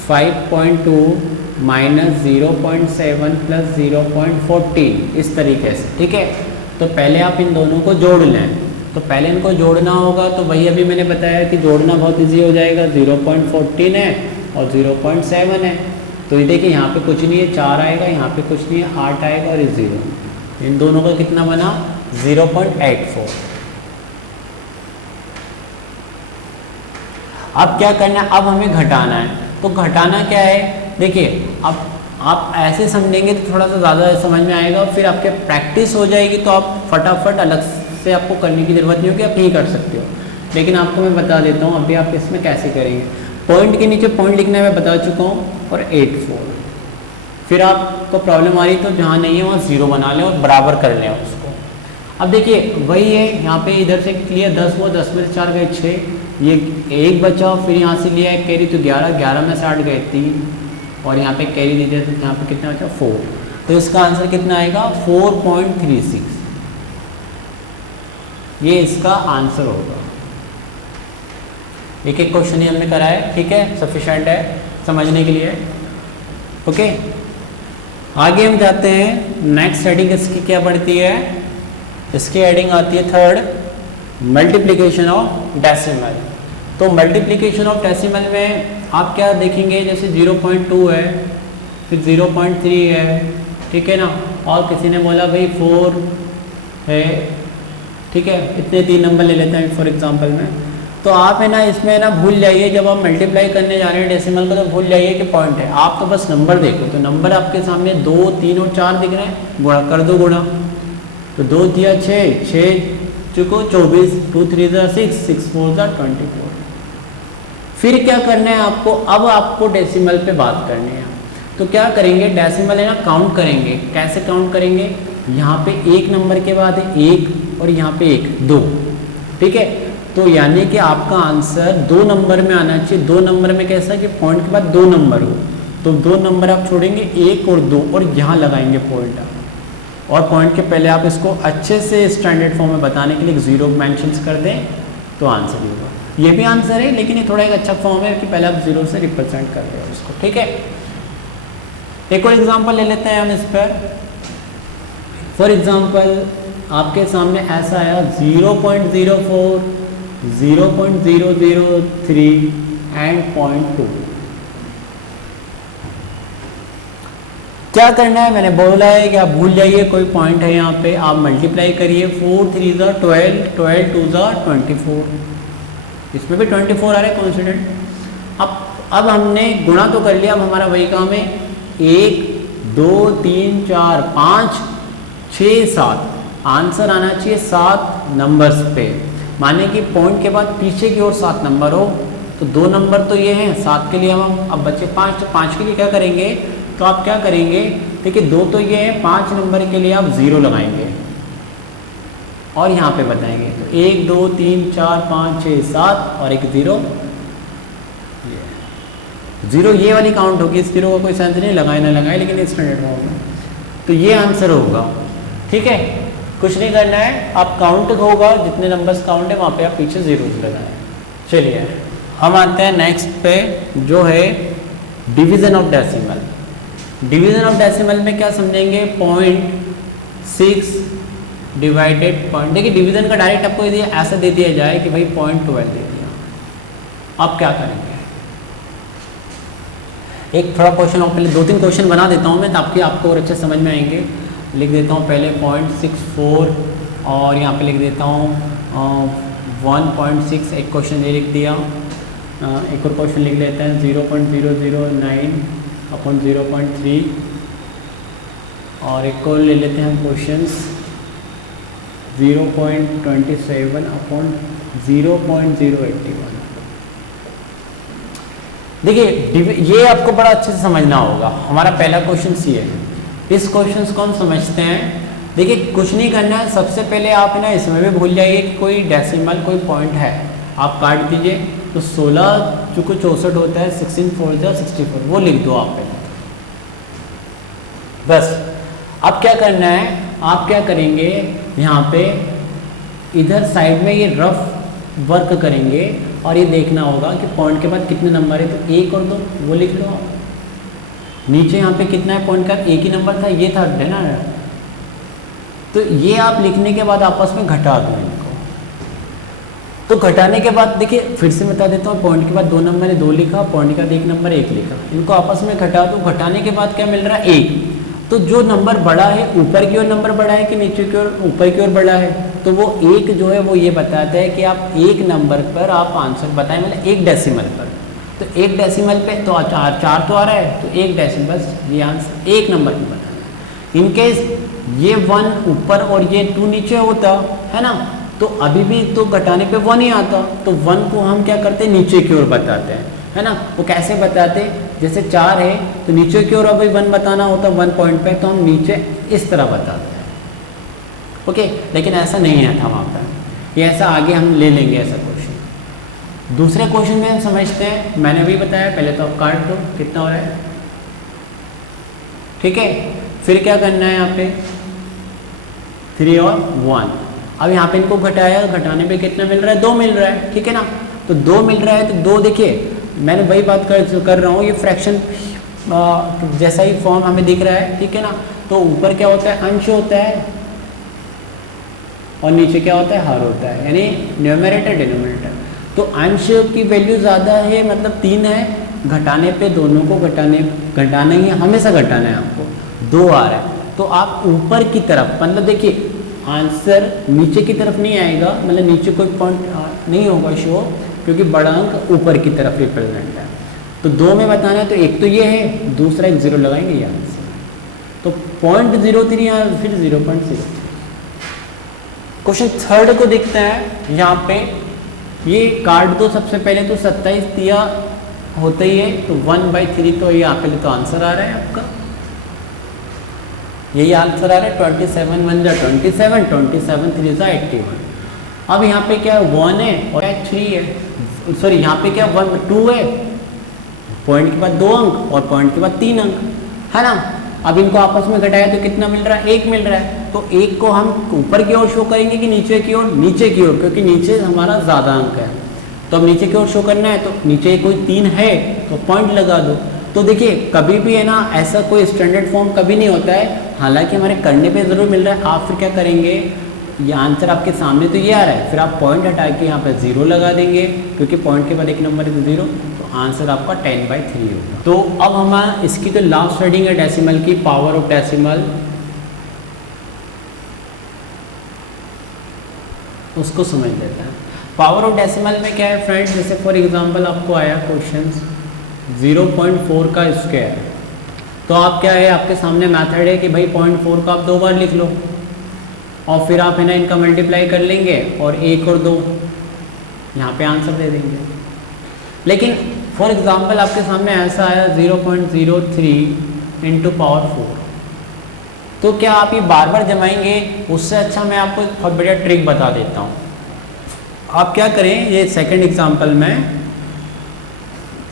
5.2 माइनस 0.7 प्लस 0.14, इस तरीके से, ठीक है। तो पहले आप इन दोनों को जोड़ लें, तो पहले इनको जोड़ना होगा, तो वही अभी मैंने बताया कि जोड़ना बहुत ईजी हो जाएगा। 0.14 है और 0.7 है, तो ये देखिए यहाँ पे कुछ नहीं है, 4 आएगा, यहाँ पे कुछ नहीं है, 8 आएगा और 0, इन दोनों का कितना बना 0.84। अब क्या करना है, अब हमें घटाना है। तो घटाना क्या है, देखिए अब आप ऐसे समझेंगे तो थोड़ा सा ज़्यादा समझ में आएगा, फिर आपके प्रैक्टिस हो जाएगी तो आप फटाफट अलग से आपको करने की ज़रूरत नहीं होगी, आप यही कर सकते हो। लेकिन आपको मैं बता देता हूँ अभी आप इसमें कैसे करेंगे। पॉइंट के नीचे पॉइंट लिखना है, मैं बता चुका हूँ, और 84। फिर आपको प्रॉब्लम आ रही तो जहाँ नहीं है वहाँ 0 बना लें और बराबर कर लें उसको। अब देखिए वही है, यहाँ पे इधर से लिया 10, वो 10 में से 4 गए 6, ये 1 बचा, फिर यहाँ से लिया एक कैरी तो 11, 11 में से 8 गए 3, और यहाँ पे कैरी दीजिए तो यहाँ पे कितना बचा 4। तो इसका आंसर कितना आएगा 4.36, ये इसका आंसर होगा। एक एक क्वेश्चन ही हमने करा है, ठीक है, सफिशिएंट है समझने के लिए। ओके, आगे हम जाते हैं। नेक्स्ट हेडिंग इसकी क्या पड़ती है, इसकी हेडिंग आती है 3rd, मल्टीप्लिकेशन ऑफ डेसिमल। तो मल्टीप्लिकेशन ऑफ डेसिमल में आप क्या देखेंगे, जैसे 0.2 है, फिर 0.3 है, ठीक है ना, और किसी ने बोला भाई 4 है, ठीक है, इतने 3 नंबर ले लेते हैं फॉर एग्जांपल में। तो आप है ना इसमें ना भूल जाइए, जब आप मल्टीप्लाई करने जा रहे हैं डेसिमल को तो भूल जाइए कि पॉइंट है, आप तो बस नंबर देखो। तो नंबर आपके सामने 2, 3 और 4 दिख रहे हैं, गुणा कर दो गुणा, तो 2 दिया 6, 6 चुको 24, 2 3 6, 6 4 24। फिर क्या करना है आपको, अब आपको डेसिमल पे बात करनी है। तो क्या करेंगे, डेसिमल है ना काउंट करेंगे। कैसे काउंट करेंगे, यहाँ पे 1 नंबर के बाद है 1, और यहाँ पे 1 2, ठीक है। तो यानी कि आपका आंसर 2 नंबर में आना चाहिए। 2 नंबर में कैसा कि पॉइंट के बाद 2 नंबर हो, तो 2 नंबर आप छोड़ेंगे 1 और 2, और यहाँ लगाएंगे पॉइंट आप, और पॉइंट के पहले आप इसको अच्छे से स्टैंडर्ड फॉर्म में बताने के लिए 0 मेंशंस कर दें तो आंसर ही होगा। ये भी आंसर है, लेकिन ये थोड़ा एक अच्छा फॉर्म है कि पहले आप 0 से रिप्रेजेंट कर रहे हो उसको, ठीक है। एक और एग्जांपल ले लेते हैं हम इस पर। फॉर एग्जांपल आपके सामने ऐसा आया 0.04, 0.003 एंड 0.2। क्या करना है, मैंने बोला है कि आप भूल जाइए कोई पॉइंट है यहाँ पे, आप मल्टीप्लाई करिए। 4 3 12, 12 2 24, इसमें भी 24 आ रहा है कॉन्स्टेंट। अब हमने गुणा तो कर लिया, अब हमारा वही काम है, 1 2 3 4 5 6 7, आंसर आना चाहिए 7 नंबर्स पे। माने कि पॉइंट के बाद पीछे की ओर 7 नंबर हो, तो 2 नंबर तो ये हैं, 7 के लिए हम अब बचे 5, तो 5 के लिए क्या करेंगे, तो आप क्या करेंगे, देखिए 2 तो ये है, 5 नंबर के लिए आप 0 लगाएंगे और यहाँ पे बताएंगे। तो 1 2 3 4 5 6 7 और एक 0, 0 ये वाली काउंट होगी। इस 0 का कोई सेंस नहीं, लगाए ना लगाए, लेकिन स्टैंडर्ड फॉर्म में तो ये आंसर होगा, ठीक है। कुछ नहीं करना है, आप काउंट होगा, जितने नंबर्स काउंट है वहाँ पे आप पीछे 0 लगाएं। चलिए हम आते हैं नेक्स्ट पे, जो है division of decimal. Division of decimal में क्या समझेंगे, 0.6 डिवाइडेड पॉइंट। देखिए डिवीजन का डायरेक्ट आपको यदि ऐसा दे दिया जाए कि भाई 0.12 दे दिया, आप क्या करेंगे। एक थोड़ा क्वेश्चन और पहले 2-3 क्वेश्चन बना देता हूँ मैं, ताकि आपको और अच्छे समझ में आएंगे। लिख देता हूँ पहले 0.64 और यहाँ पे लिख देता हूँ 1.6, एक क्वेश्चन ये लिख दिया। एक और क्वेश्चन लिख लेते हैं 0.009 अपॉन 0.3, और एक और ले लेते हैं हम क्वेश्चंस 0.27 अपॉन 0.081। देखिए ये आपको बड़ा अच्छे से समझना होगा। हमारा पहला क्वेश्चन सी है, इस क्वेश्चन को हम समझते हैं। देखिए कुछ नहीं करना है, सबसे पहले आप ना इसमें भी भूल जाइए कि कोई डेसिमल कोई पॉइंट है, आप काट दीजिए। तो 16 चूँकि 64 होता है, 16 4 64, वो लिख दो आप पहले बस। अब क्या करना है, आप क्या करेंगे, यहाँ पे इधर साइड में ये रफ वर्क करेंगे और ये देखना होगा कि पॉइंट के बाद कितने नंबर है। तो 1 और 2 वो लिख लो आप। नीचे यहाँ पे कितना है पॉइंट का, एक ही नंबर था, ये था है ना। तो ये आप लिखने के बाद आपस में घटा दो इनको, तो घटाने के बाद देखिए फिर से बता देता हूँ, पॉइंट के बाद 2 नंबर है 2 लिखा, पॉइंट के बाद 1 नंबर 1 लिखा, इनको आपस में घटा दो, घटाने के बाद क्या मिल रहा है 1। तो जो नंबर बड़ा है ऊपर की ओर नंबर बड़ा है कि नीचे की ओर ऊपर की ओर बड़ा है, तो वो 1 जो है वो ये बताता है कि आप 1 नंबर पर आप आंसर बताएं, मतलब 1 डेसिमल पर। तो 1 डेसिमल पे तो 4 तो आ रहा है, तो 1 डेसिमल बस ये आंसर 1 नंबर पर बताना है। इनकेस ये 1 ऊपर और ये 2 नीचे होता है ना, तो अभी भी तो घटाने पे 1 ही आता, तो 1 को हम क्या करते हैं नीचे की ओर बताते हैं, है ना। वो कैसे बताते, जैसे 4 है तो नीचे की ओर अभी 1 बताना होता 1 पॉइंट पे, तो हम नीचे इस तरह बताते हैं, ओके। लेकिन ऐसा नहीं है था वहाँ पर, ये ऐसा आगे हम ले लेंगे ऐसा क्वेश्चन। दूसरे क्वेश्चन में हम समझते हैं, मैंने अभी बताया, पहले तो आप काट दो कितना हो रहा है, ठीक है। फिर क्या करना है यहाँ पे 3 और 1, अब यहाँ पे इनको घटाया, घटाने पे कितना मिल रहा है 2 मिल रहा है, ठीक है ना। तो 2 मिल रहा है, तो 2 देखिए मैंने वही बात कर रहा हूँ, ये फ्रैक्शन जैसा ही फॉर्म हमें दिख रहा है, ठीक है ना। तो ऊपर क्या होता है अंश होता है और नीचे क्या होता है हर होता है, यानी न्यूमरेटर डिनोमिनेटर। तो अंश की वैल्यू ज़्यादा है, मतलब 3 है, घटाने पे दोनों को घटाना ही हमेशा घटाना है आपको, 2 आ रहा है। तो आप ऊपर की तरफ, मतलब देखिए आंसर नीचे की तरफ नहीं आएगा, मतलब नीचे कोई पॉइंट नहीं होगा शो, क्योंकि बड़ा अंक ऊपर की तरफ रिप्रेजेंट है। तो 2 में बताना है, तो एक तो ये है, दूसरा एक 0 लगाएंगे यहाँ से, तो 0.03 या फिर 0.03। क्वेश्चन थर्ड को देखते हैं, यहाँ पे ये काट दो सबसे पहले, तो 27 दिया होता ही है, तो 1/3, तो ये यहाँ पे तो आंसर आ रहा है आपका, यही आंसर आ रहा है 27 1 जा 27, 27 3 जा 81। अब यहाँ पे क्या 1 है और 3 है, सॉरी यहाँ पे क्या 2 है, पॉइंट के बाद 2 अंक और पॉइंट के बाद 3 अंक, है ना। अब इनको आपस में घटाया तो कितना मिल रहा है 1 मिल रहा है, तो 1 को हम ऊपर की ओर शो करेंगे कि नीचे की ओर, नीचे की ओर, क्योंकि नीचे हमारा ज़्यादा अंक है, तो अब नीचे की ओर शो करना है, तो नीचे कोई 3 है तो पॉइंट लगा दो। तो देखिए कभी भी है ना, ऐसा कोई स्टैंडर्ड फॉर्म कभी नहीं होता है, हालांकि हमारे करने पे ज़रूर मिल रहा है। आप फिर क्या करेंगे, ये आंसर आपके सामने तो ये आ रहा है, फिर आप पॉइंट हटा के यहाँ पे 0 लगा देंगे, क्योंकि पॉइंट के बाद एक नंबर है 0, तो आंसर आपका 10/3 होगा। तो अब हम इसकी जो लास्ट रीडिंग है डेसिमल की, पावर ऑफ डेसिमल, उसको समझ लेते हैं। पावर ऑफ डेसिमल में क्या है फ्रेंड्स, जैसे फॉर एग्जांपल आपको आया क्वेश्चन 0.4 का स्क्वायर, तो आप क्या है, आपके सामने मेथड है कि भाई 0.4 को आप 2 बार लिख लो, और फिर आप है ना इनका मल्टीप्लाई कर लेंगे और 1 और 2 यहाँ पे आंसर दे देंगे। लेकिन फॉर एग्जांपल आपके सामने ऐसा आया 0.03 इंटू पावर 4, तो क्या आप ये बार बार जमाएंगे, उससे अच्छा मैं आपको एक बहुत बढ़िया ट्रिक बता देता हूँ। आप क्या करें, ये सेकंड एग्जांपल में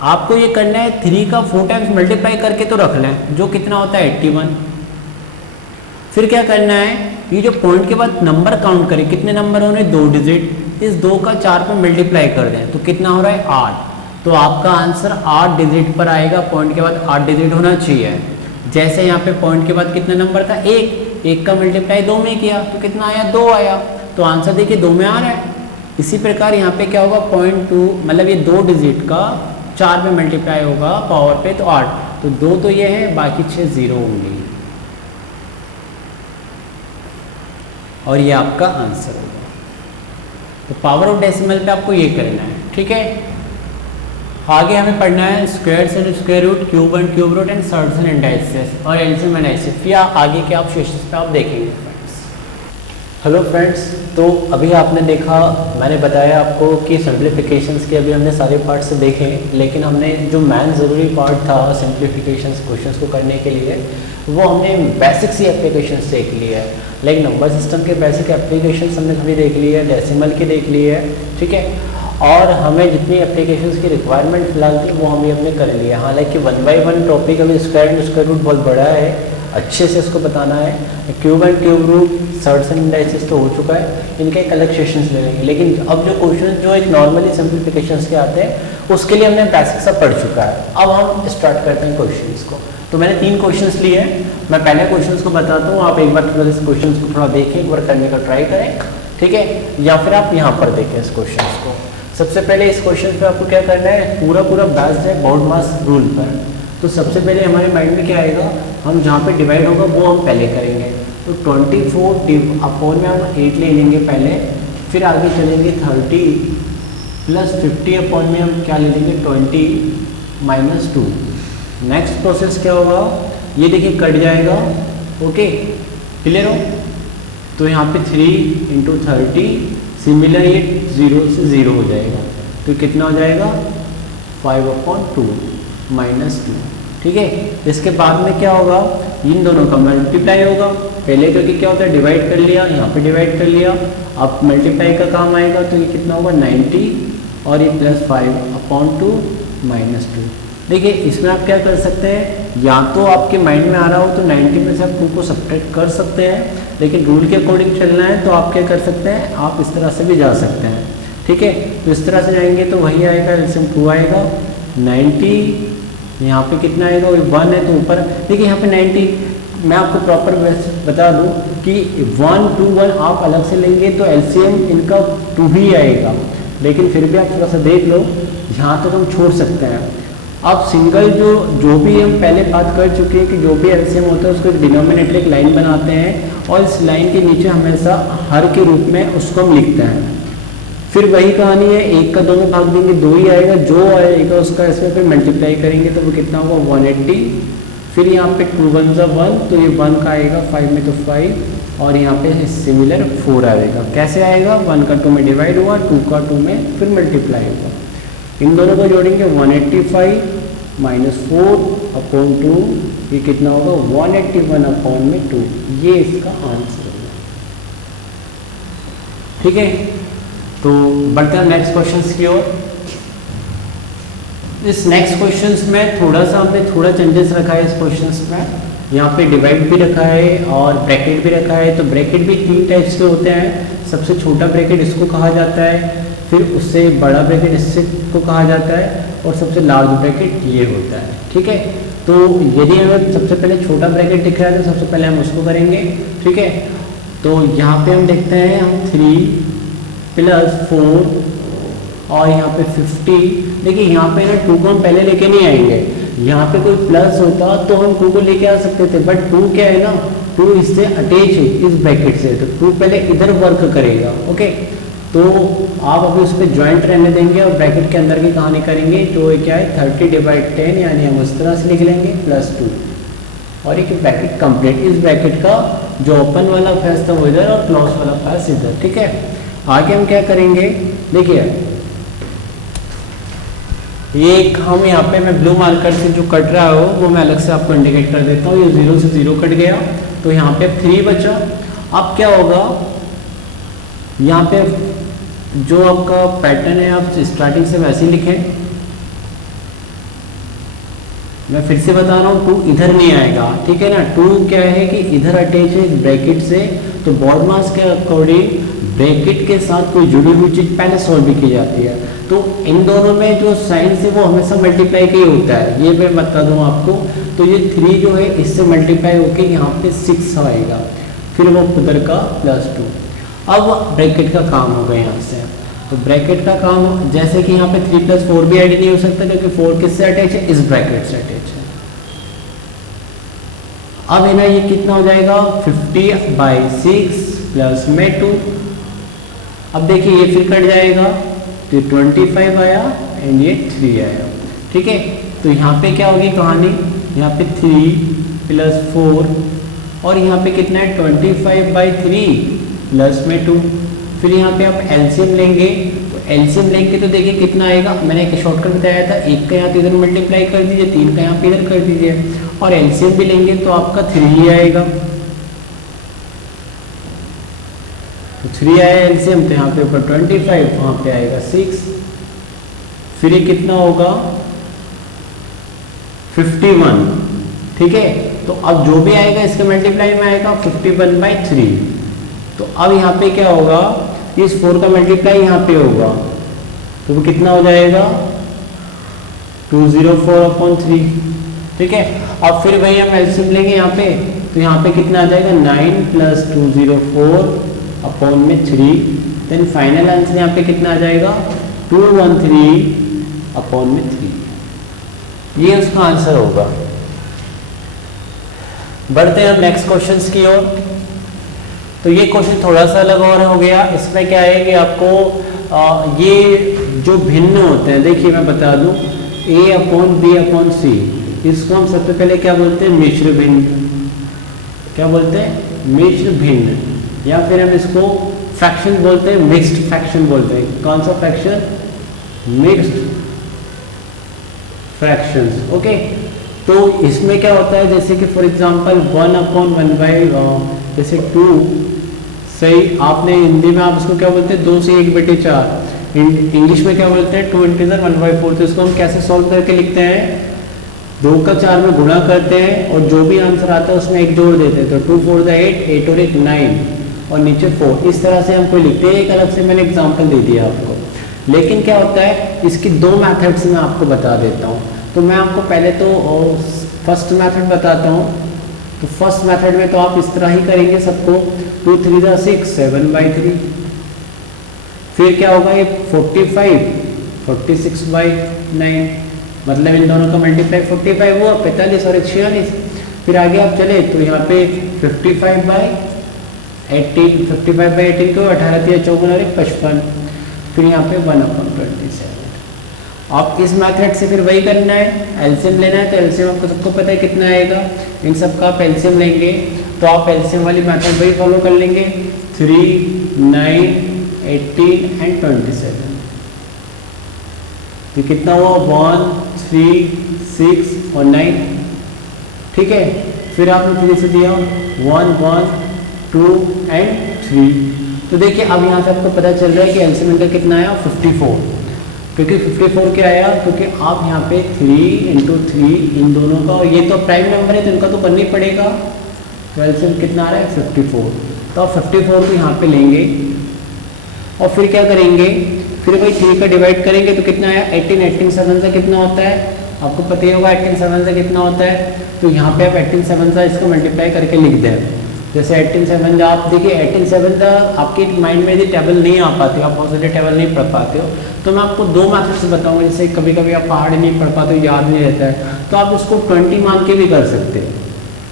आपको ये करना है 3 का 4 टाइम्स मल्टीप्लाई करके तो रख लें, जो कितना होता है 81। फिर क्या करना है, ये जो पॉइंट के बाद नंबर काउंट करें, कितने नंबर हो रहे हैं 2 डिजिट, इस 2 का 4 पे मल्टीप्लाई कर दें, तो कितना हो रहा है 8। तो आपका आंसर 8 डिजिट पर आएगा, पॉइंट के बाद 8 डिजिट होना चाहिए। जैसे यहाँ पे पॉइंट के बाद कितना नंबर था 1 का मल्टीप्लाई 2 में किया तो कितना आया 2 आया, तो आंसर देखिए 2 में आ रहा है। इसी प्रकार यहाँ पे क्या होगा 0.2, मतलब ये 2 डिजिट का 4 पे मल्टीप्लाई होगा पावर पे, तो 8, तो 2 तो ये है, बाकी 6 0 होंगे, और ये आपका आंसर होगा। तो पावर ऑफ डेसिमल पे आपको ये करना है, ठीक है। आगे हमें पढ़ना है squares and square root, cube and cube root and surds and indices और एलसीएम एंड एचसीएफ, या आगे के आप सेशंस पे आप देखेंगे फ्रेंड्स। हेलो फ्रेंड्स, तो अभी आपने देखा, मैंने बताया आपको कि सिंप्लीफिकेशंस के अभी हमने सारे पार्ट्स देखे, लेकिन हमने जो मेन ज़रूरी पार्ट था सिंप्लीफिकेशंस क्वेश्चंस को करने के लिए, वो हमने बेसिक सी एप्लीकेशंस देख ली है। लाइक नंबर सिस्टम के बेसिक एप्लीकेशंस हमने सभी देख ली है, डेसिमल की देख ली है, ठीक है। और हमें जितनी एप्लीकेशंस की रिक्वायरमेंट फिलहाल थी वो हमने कर लिया। हालांकि 1 बाय 1 टॉपिक अभी स्क्वायर एंड स्क्वायर रूट बहुत बड़ा है, अच्छे से इसको बताना है। Cube and cube root, surds and indices तो हो चुका है, इनके एक अलग सेशंस ले लेंगे। लेकिन अब जो क्वेश्चन जो एक नॉर्मली सिंप्लीफिकेशंस के आते हैं, उसके लिए हमने बेसिक सब पढ़ चुका है। अब हम स्टार्ट करते हैं क्वेश्चंस को। तो मैंने 3 क्वेश्चंस लिए हैं, मैं पहले क्वेश्चंस को बताता हूँ, आप एक बार थोड़ा इस क्वेश्चंस को थोड़ा देखें, एक बार करने का ट्राई करें, ठीक है, या फिर आप यहाँ पर देखें इस क्वेश्चन को। सबसे पहले इस क्वेश्चन पे आपको क्या करना है, पूरा बेस्ड है बाउंड मास रूल पर। तो सबसे पहले हमारे माइंड में क्या आएगा, हम जहाँ पे डिवाइड होगा वो हम पहले करेंगे। तो 24 अपॉन में हम 8 ले लेंगे पहले, फिर आगे चलेंगे 30 प्लस 50 अपॉन में हम क्या ले लेंगे 20 माइनस 2। नेक्स्ट प्रोसेस क्या होगा, ये देखिए कट जाएगा, ओके क्लियर हो। तो यहाँ पे 3 इंटू 30, सिमिलर ये 0 से 0 हो जाएगा, तो कितना हो जाएगा 5/2 माइनस 2, ठीक है। इसके बाद में क्या होगा, इन दोनों का मल्टीप्लाई होगा, पहले क्योंकि क्या होता है डिवाइड कर लिया, यहाँ पे डिवाइड कर लिया, अब मल्टीप्लाई का काम आएगा, तो ये कितना होगा 90 और ये प्लस 5/2 माइनस 2। देखिए इसमें आप क्या कर सकते हैं, या तो आपके माइंड में आ रहा हो तो 90 में से आप 2 को सब्ट्रैक्ट कर सकते हैं, लेकिन रूल के अकॉर्डिंग चलना है तो आप क्या कर सकते हैं, आप इस तरह से भी जा सकते हैं, ठीक है। तो इस तरह से जाएंगे तो वही आएगा, एलसीएम 2 आएगा, 90 यहाँ पे कितना आएगा, 1 है तो ऊपर देखिए यहाँ पे 90, मैं आपको प्रॉपर बता दूं कि 1 2 1 आप अलग से लेंगे तो एलसीएम इनका 2 ही आएगा, लेकिन फिर भी आप थोड़ा सा देख लो, यहाँ तक हम छोड़ सकते हैं। अब सिंगल जो भी हम पहले बात कर चुके हैं कि जो भी एलसीएम होता है उसको डिनोमिनेटर एक लाइन बनाते हैं और इस लाइन के नीचे हमेशा हर के रूप में उसको हम लिखते हैं। फिर वही कहानी है, 1 का 2 में भाग देंगे 2 ही आएगा, जो आएगा उसका इसमें फिर मल्टीप्लाई करेंगे तो वो कितना होगा 180। फिर यहाँ पे 2 1 ज़ा 1, तो ये 1 का आएगा 5 में तो 5, और यहाँ पे सिमिलर 4 आएगा। कैसे आएगा, 1 का 2 में डिवाइड हुआ, 2 का 2 में फिर मल्टीप्लाई होगा। इन दोनों को जोड़ेंगे 185 माइनस 4/2, ये कितना होगा 181/2, ये इसका आंसर होगा, ठीक है। तो बढ़ते हैं नेक्स्ट क्वेश्चंस की ओर। इस नेक्स्ट क्वेश्चंस में हमने थोड़ा चेंजेस रखा है इस क्वेश्चंस में, यहाँ पे डिवाइड भी रखा है और ब्रैकेट भी रखा है। तो ब्रैकेट भी 3 टाइप्स के होते हैं, सबसे छोटा ब्रैकेट इसको कहा जाता है, फिर उससे बड़ा ब्रैकेट इससे को कहा जाता है, और सबसे लार्ज ब्रैकेट ये होता है, ठीक है। तो यदि हमें सबसे पहले छोटा ब्रैकेट दिख रहा है तो सबसे पहले हम उसको करेंगे, ठीक है। तो यहाँ पे हम देखते हैं, हम 3 प्लस 4 और यहाँ पे 50। देखिए यहाँ पे ना 2 को हम पहले लेके नहीं आएंगे, यहाँ पे कोई प्लस होता तो हम 2 को लेके आ सकते थे, बट 2 क्या है ना, 2 इससे अटैच है इस ब्रैकेट से, तो 2 पहले इधर वर्क करेगा, ओके। तो आप अभी उस पर ज्वाइंट रहने देंगे और ब्रैकेट के अंदर की कहानी करेंगे, तो ये क्या है 30/10, यानी हम उस तरह से लिख लेंगे +2, और एक ब्रैकेट कंप्लीट। इस ब्रैकेट का जो ओपन वाला फेस था वो इधर और क्लोज वाला फेस इधर, ठीक है। आगे हम क्या करेंगे, देखिए ये हम यहाँ पे मैं ब्लू मार्कर से जो कट रहा हो वो मैं अलग से आपको इंडिकेट कर देता हूँ। ये 0 से 0 कट गया, तो यहाँ पे 3 बचा। अब क्या होगा, यहाँ पे जो आपका पैटर्न है आप स्टार्टिंग से वैसे ही लिखें। मैं फिर से बता रहा हूँ, 2 इधर नहीं आएगा, ठीक है ना। 2 क्या है कि इधर अटैच है ब्रैकेट से, तो बॉड मास के अकॉर्डिंग ब्रैकेट के साथ कोई जुड़ी हुई चीज पहले सॉल्व भी की जाती है। तो इन दोनों में जो साइंस है वो हमेशा मल्टीप्लाई का ही होता है, ये मैं बता दूं आपको। तो ये 3 जो है इससे मल्टीप्लाई होके यहाँ पे 6 आएगा, फिर वो उधर का +2। अब ब्रैकेट का काम होगा यहाँ से। तो ब्रैकेट का काम, जैसे कि यहाँ पे 3 + 4 भी ऐड नहीं हो सकता, क्योंकि 4 किससे अटैच है, इस ब्रैकेट से अटैच है। अब है ना, ये कितना हो जाएगा 50/6 प्लस में 2। अब देखिए ये फिर कट जाएगा, तो 25 आया एंड ये 3 आया, ठीक है। तो यहाँ पे क्या होगी कहानी, यहाँ पे 3 + 4 और यहाँ पे कितना है 25/3 प्लस में 2। फिर यहाँ पे आप एलसीएम लेंगे, तो एलसीएम लेंगे तो देखिए कितना आएगा। मैंने एक शॉर्टकट बताया था, 1 का यहाँ पे इधर मल्टीप्लाई कर दीजिए, 3 का यहाँ पे इधर कर दीजिए, और एलसीएम भी लेंगे तो आपका 3 ही आएगा। तो 3 आया एलसीएम, तो यहाँ पे ऊपर 25, वहाँ पे आएगा 6। फिर ये कितना होगा 51, ठीक है। तो अब जो भी आएगा इसके मल्टीप्लाई में आएगा 51/3। तो अब यहाँ पे क्या होगा, इस 4 का मल्टीप्लाई यहाँ पे होगा, तो वो कितना हो जाएगा 204/3, ठीक है। अब फिर वही हम एलसीएम लेंगे यहाँ पे, तो यहाँ पे कितना आ जाएगा 9 + 204 अपॉन में 3, देन फाइनल आंसर यहाँ पे कितना आ जाएगा 213 अपॉन में 3, ये उसका आंसर होगा। बढ़ते हैं हम नेक्स्ट क्वेश्चन की ओर। तो ये क्वेश्चन थोड़ा सा अलग और हो गया। इसमें क्या है कि आपको ये जो भिन्न होते हैं, देखिए मैं बता दूं, a अपॉन बी अपॉन सी, इसको हम सबसे पहले क्या बोलते हैं, मिश्र भिन्न। क्या बोलते हैं, मिश्र भिन्न, या फिर हम इसको फ्रैक्शन बोलते हैं, मिक्स्ड फ्रैक्शन बोलते हैं। कौन सा फ्रैक्शन, मिक्स्ड फ्रैक्शंस। ओके, तो इसमें क्या होता है, जैसे कि फॉर एग्जांपल 1 अपॉन 1 जैसे 2, सही, आपने हिंदी में आप इसको क्या बोलते हैं, 2 से 1/4, इंग्लिश में क्या बोलते हैं 2 इंटीजर 1/4। तो इसको हम कैसे सॉल्व करके लिखते हैं, 2 का 4 में गुणा करते हैं और जो भी आंसर आता है उसमें 1 जोड़ देते हैं। तो 2 4 8, 8 और 1 9 और नीचे 4, इस तरह से हम कोई लिखते हैं। एक अलग से मैंने एग्जाम्पल दे दिया आपको। लेकिन क्या होता है, इसकी 2 मैथड्स मैं आपको बता देता हूँ। तो मैं आपको पहले तो फर्स्ट मेथड बताता हूँ। तो फर्स्ट मेथड में तो आप इस तरह ही करेंगे सबको, 2 3 6 7/3, फिर क्या होगा ये 45 46/9, मतलब इन दोनों का मल्टीप्लाई 45 हुआ, 45 और 46। फिर आगे आप चले तो यहाँ पे 55/18, 55/18 को 18 × 54 और 55, फिर यहाँ पे 1/27। आप इस मेथड से फिर वही करना है, एलसीएम लेना है। तो एलसीएम आपको सबको पता है कितना आएगा, इन सब का आप एलसीएम लेंगे तो आप एलसीएम वाली मेथड वही फॉलो कर लेंगे, 3 9 18 एंड 27। तो कितना हुआ 1 3 6 और 9, ठीक है। फिर आपने 3 से दिया 1 1 2 एंड 3। तो देखिए अब यहाँ से आपको पता चल रहा है कि एलसीएम इनका कितना आया 54, क्योंकि 54 क्या आया, क्योंकि आप यहाँ पे 3 × 3 इन दोनों का, और ये तो प्राइम नंबर है तो इनका तो करना ही पड़ेगा। तो एलसीएम कितना आ रहा है 54। तो आप 54 को यहाँ पे लेंगे और फिर क्या करेंगे, फिर वही 3 का डिवाइड करेंगे तो कितना आया 18, 18 7 से कितना होता है आपको पता ही होगा, 18 7 से कितना होता है। तो यहाँ पे आप 18 7 से इसको मल्टीप्लाई करके लिख दें। जैसे 18 7 आप देखिए 18 7 आपके माइंड में यदि टेबल नहीं आ पाती, आप बहुत सारे टेबल नहीं पढ़ पाते हो, तो मैं आपको 2 मैथड से बताऊंगा। जैसे कभी कभी आप पहाड़ी नहीं पढ़ पाते हो, याद नहीं रहता है, तो आप इसको 20 मान के भी कर सकते हैं,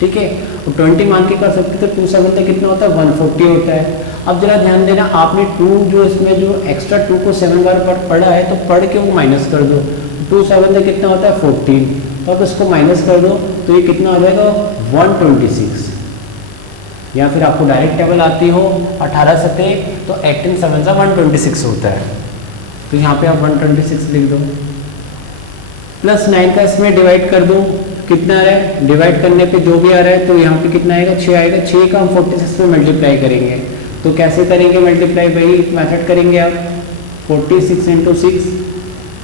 ठीक है। और 20 मान के कर सकते तो 2 7 तक कितना होता है 140 होता है। अब जरा ध्यान देना, आपने 2 जो इसमें जो एक्स्ट्रा 2 को 7 बार पढ़ा है तो पढ़ के वो माइनस कर दो। 2 7 तक कितना होता है 14, तो आप इसको माइनस कर दो तो ये कितना हो जाएगा 126। या फिर आपको डायरेक्ट टेबल आती हो 18 सते तो 18 7 सा 126 होता है, तो यहाँ पे आप 126 लिख दो। प्लस 9 का इसमें डिवाइड कर दो, कितना आ रहा है, डिवाइड करने पे जो भी आ रहा है तो यहाँ पे कितना आएगा 6 आएगा। 6 का हम 46 में मल्टीप्लाई करेंगे, तो कैसे करेंगे मल्टीप्लाई, वही मेथड करेंगे आप 46 × 6,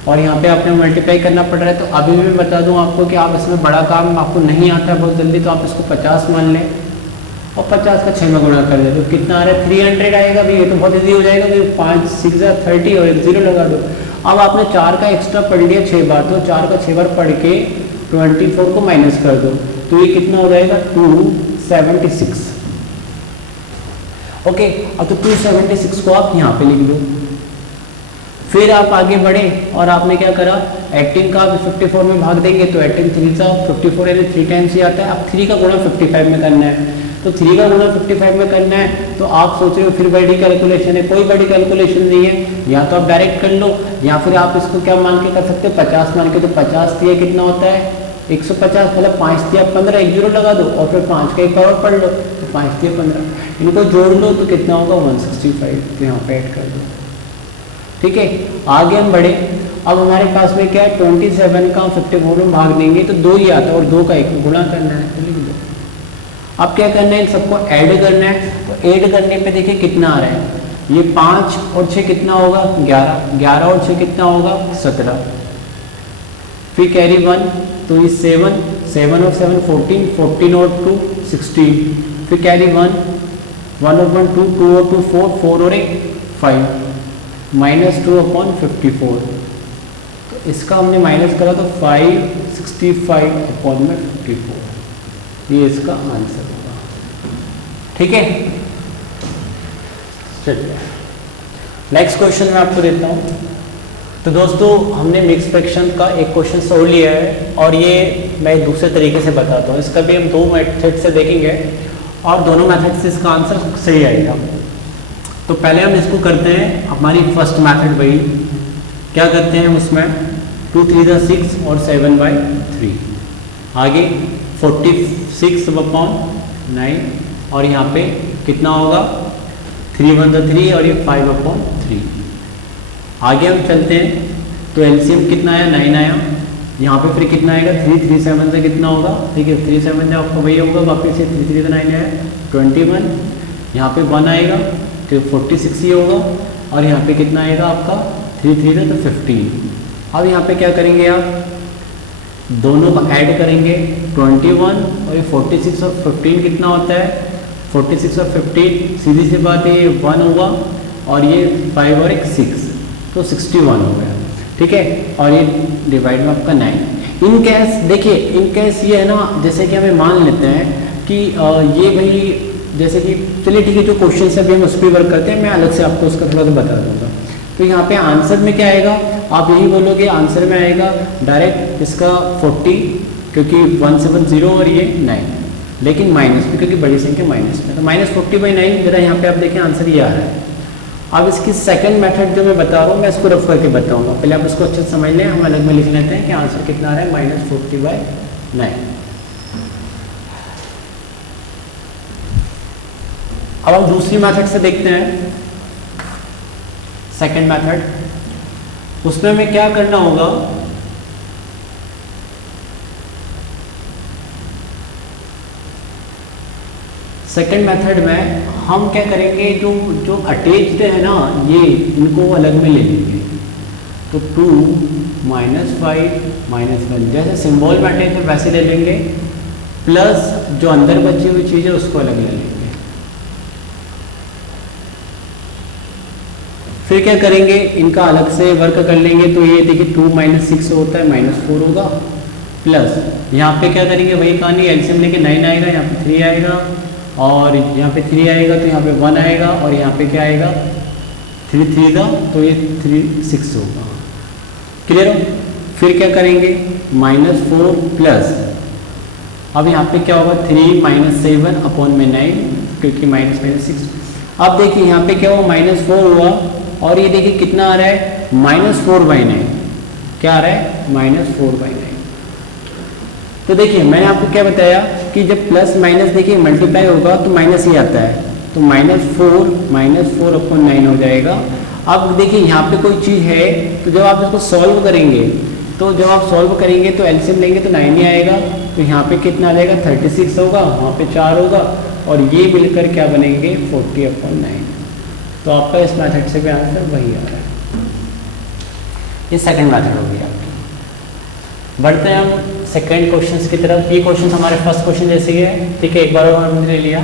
और यहाँ पे आपने मल्टीप्लाई करना पड़ रहा है। तो अभी भी बता दूँ आपको कि आप इसमें बड़ा काम आपको नहीं आता बहुत जल्दी, तो आप इसको 50 मान लें और 50 का 6 में गुणा कर दे, तो कितना आ रहा है 300 आएगा। भी ये तो बहुत ईजी हो जाएगा, तो 5 6 30 और 1 0 लगा दो। अब आपने 4 का एक्स्ट्रा पढ़ लिया 6 बार, तो 4 का 6 बार पढ़ के 24 को माइनस कर दो, तो ये कितना हो जाएगा 276। ओके, अब तो 276 को आप यहाँ पे लिख दो। फिर आप आगे बढ़े और आपने क्या करा, 18 का 54 में भाग देंगे तो 18 3 सा 54 यानी 3 टाइम्स ही आता है। अब 3 का गुणा 55 में करना है, तो 3 का गुणा 55 में करना है। तो आप सोच रहे हो फिर बड़ी कैलकुलेशन है, कोई बड़ी कैलकुलेशन नहीं है, या तो आप डायरेक्ट कर लो या फिर आप इसको क्या मान के कर सकते हो 50 मान के। तो 50 दिया कितना होता है 150, मतलब 5 दिया 15, 1 0 लगा दो और फिर 5 का एक बार और पढ़ लो, तो 5 दिया 15, इनको जोड़ लो तो कितना होगा 165, तो यहाँ पे ऐड कर दो। ठीक है, आगे हम बढ़े। अब हमारे पास में क्या है 27 का 54 में भाग देंगे तो 2 ही आता है और 2 का 1 में गुणा करना है, तो लिख दो। अब क्या करना है, इन सबको ऐड करना है। तो ऐड करने पे देखिए कितना आ रहा है, ये 5 और 6 कितना होगा 11, 11 और 6 कितना होगा 17, फिर कैरी 1 तो ये 7, 7 और 7 14, 14 और 2 16, फिर कैरी 1, 1 और 1 2, 2 और 2 4, 4 और 1 5, -2/54। तो इसका हमने माइनस करा तो 565/54, ये इसका आंसर होगा। ठीक है, चलिए नेक्स्ट क्वेश्चन मैं आपको देता हूँ। तो दोस्तों हमने मिक्स फ्रैक्शन का एक क्वेश्चन सोल्व लिया है और ये मैं दूसरे तरीके से बताता हूँ। इसका भी हम दो मेथड से देखेंगे और दोनों मेथड से इसका आंसर सही आएगा। तो पहले हम इसको करते हैं हमारी फर्स्ट मेथड वही क्या करते हैं उसमें 2 3 6 और 7/3 आगे 46/9 और यहाँ पे कितना होगा 3 1 3 और ये 5/3। आगे हम चलते हैं तो एलसीएम कितना आया 9 आया। यहाँ पे फिर कितना आएगा 3 3 7 से कितना होगा ठीक है 3 7 से आपका वही होगा वापस से 3 3 9 आया 21। यहाँ पे 1 आएगा तो 46 ही होगा और यहाँ पे कितना आएगा आपका 3 3 तो 15। अब यहाँ पे क्या करेंगे आप दोनों को ऐड करेंगे 21 और ये 46 और 15 कितना होता है 46 और 15 सीधी सी बात है ये 1 होगा और ये 5 और 6 तो 61 हो गया ठीक है। और ये डिवाइड में आपका 9। इन केस देखिए इन केस ये है ना जैसे कि हमें मान लेते हैं कि ये भाई जैसे कि चलिए ठीक है जो क्वेश्चन है अभी हम उस पर वर्क करते हैं मैं अलग से आपको उसका थोड़ा सा बता दूंगा। तो यहाँ पे आंसर में क्या आएगा आप यही बोलोगे आंसर में आएगा डायरेक्ट इसका 40 क्योंकि 170 और ये 9 लेकिन माइनस में क्योंकि बड़ी संख्या माइनस में तो -40/9 मेरा यहाँ पे आप देखें आंसर ये आ रहा है। अब इसकी सेकंड मेथड जो मैं बता रहा हूँ मैं इसको रफ करके बताऊंगा पहले आप इसको अच्छे से समझ लें। हम अलग में लिख लेते हैं कि आंसर कितना आ रहा है -40/9। अब हम दूसरी मेथड से देखते हैं सेकंड मेथड। उसमें हमें क्या करना होगा सेकंड मेथड में हम क्या करेंगे जो जो अटैच्ड है ना ये इनको अलग में ले लेंगे। तो 2 -5 -1 जैसे सिंबल में अटैच है वैसे ले लेंगे प्लस जो अंदर बची हुई चीज़ है उसको अलग ले लेंगे। फिर क्या करेंगे इनका अलग से वर्क कर लेंगे। तो ये देखिए 2 - 6 होता है -4 होगा प्लस यहाँ पे क्या करेंगे वही कहानी एलसीएम लेके 9 आएगा यहाँ पे 3 आएगा और यहाँ पे 3 आएगा तो यहाँ पे 1 आएगा और यहाँ पे क्या आएगा 3 3 का तो ये 3 6 होगा। क्लियर हो। फिर क्या करेंगे -4 प्लस अब यहाँ पे क्या होगा 3 - 7/9 क्योंकि -6। अब देखिए यहाँ पे क्या हुआ -4 हुआ और ये देखिए कितना आ रहा है -4/9 क्या आ रहा है -4/9। तो देखिए मैंने आपको क्या बताया कि जब प्लस माइनस देखिए मल्टीप्लाई होगा तो माइनस ही आता है तो -4/9 हो जाएगा। अब देखिए यहाँ पे कोई चीज़ है तो जब आप इसको सॉल्व करेंगे तो जब आप सॉल्व करेंगे तो एलसीएम लेंगे तो 9 ही आएगा तो यहाँ पे कितना आ जाएगा 36 होगा वहाँ पे 4 होगा और ये मिलकर क्या बनेंगे 40/9। तो आपका इस मेथड से भी आंसर वही आ रहा है। ये सेकंड मेथड हो गया। बढ़ते हैं हम सेकंड क्वेश्चंस की तरफ। ये क्वेश्चन हमारे फर्स्ट क्वेश्चन जैसे ही है ठीक है एक बार और हमने ले लिया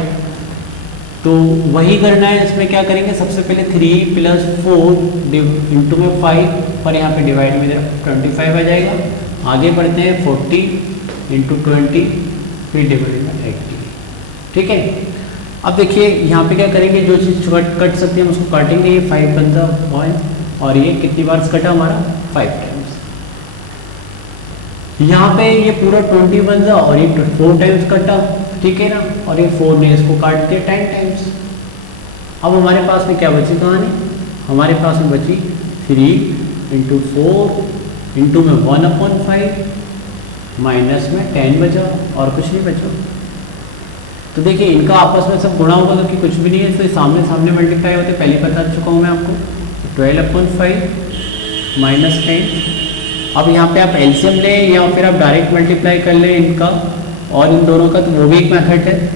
तो वही करना है। इसमें क्या करेंगे सबसे पहले 3 + 4 इंटू में 5 और यहाँ पे डिवाइड में 25 आ जाएगा। आगे बढ़ते हैं 40 × 20 फिर डिवाइड में 80 ठीक है। अब देखिए यहाँ पे क्या करेंगे जो चीज़ कट सकते हैं हम उसको काटेंगे। ये 5 बनता पॉइंट और ये कितनी बार कटा हमारा 5 टाइम्स। यहाँ पे ये पूरा 20 बन जा और ये 4 टाइम्स कटा ठीक है ना और ये 4 ने इसको काट दिया 10 टाइम्स। अब हमारे पास में क्या बची कहानी हमारे पास में बची 3 × 4 इंटू में 1/5 माइनस में 10 बचा और कुछ नहीं बचा। तो देखिए इनका आपस में सब गुणा होगा क्योंकि कुछ भी नहीं है तो सामने सामने मल्टीप्लाई होते पहले बता चुका हूँ मैं आपको 12/5 -10। अब यहाँ पे आप एलसीएम लें या फिर आप डायरेक्ट मल्टीप्लाई कर लें इनका और इन दोनों का तो वो भी एक मेथड है।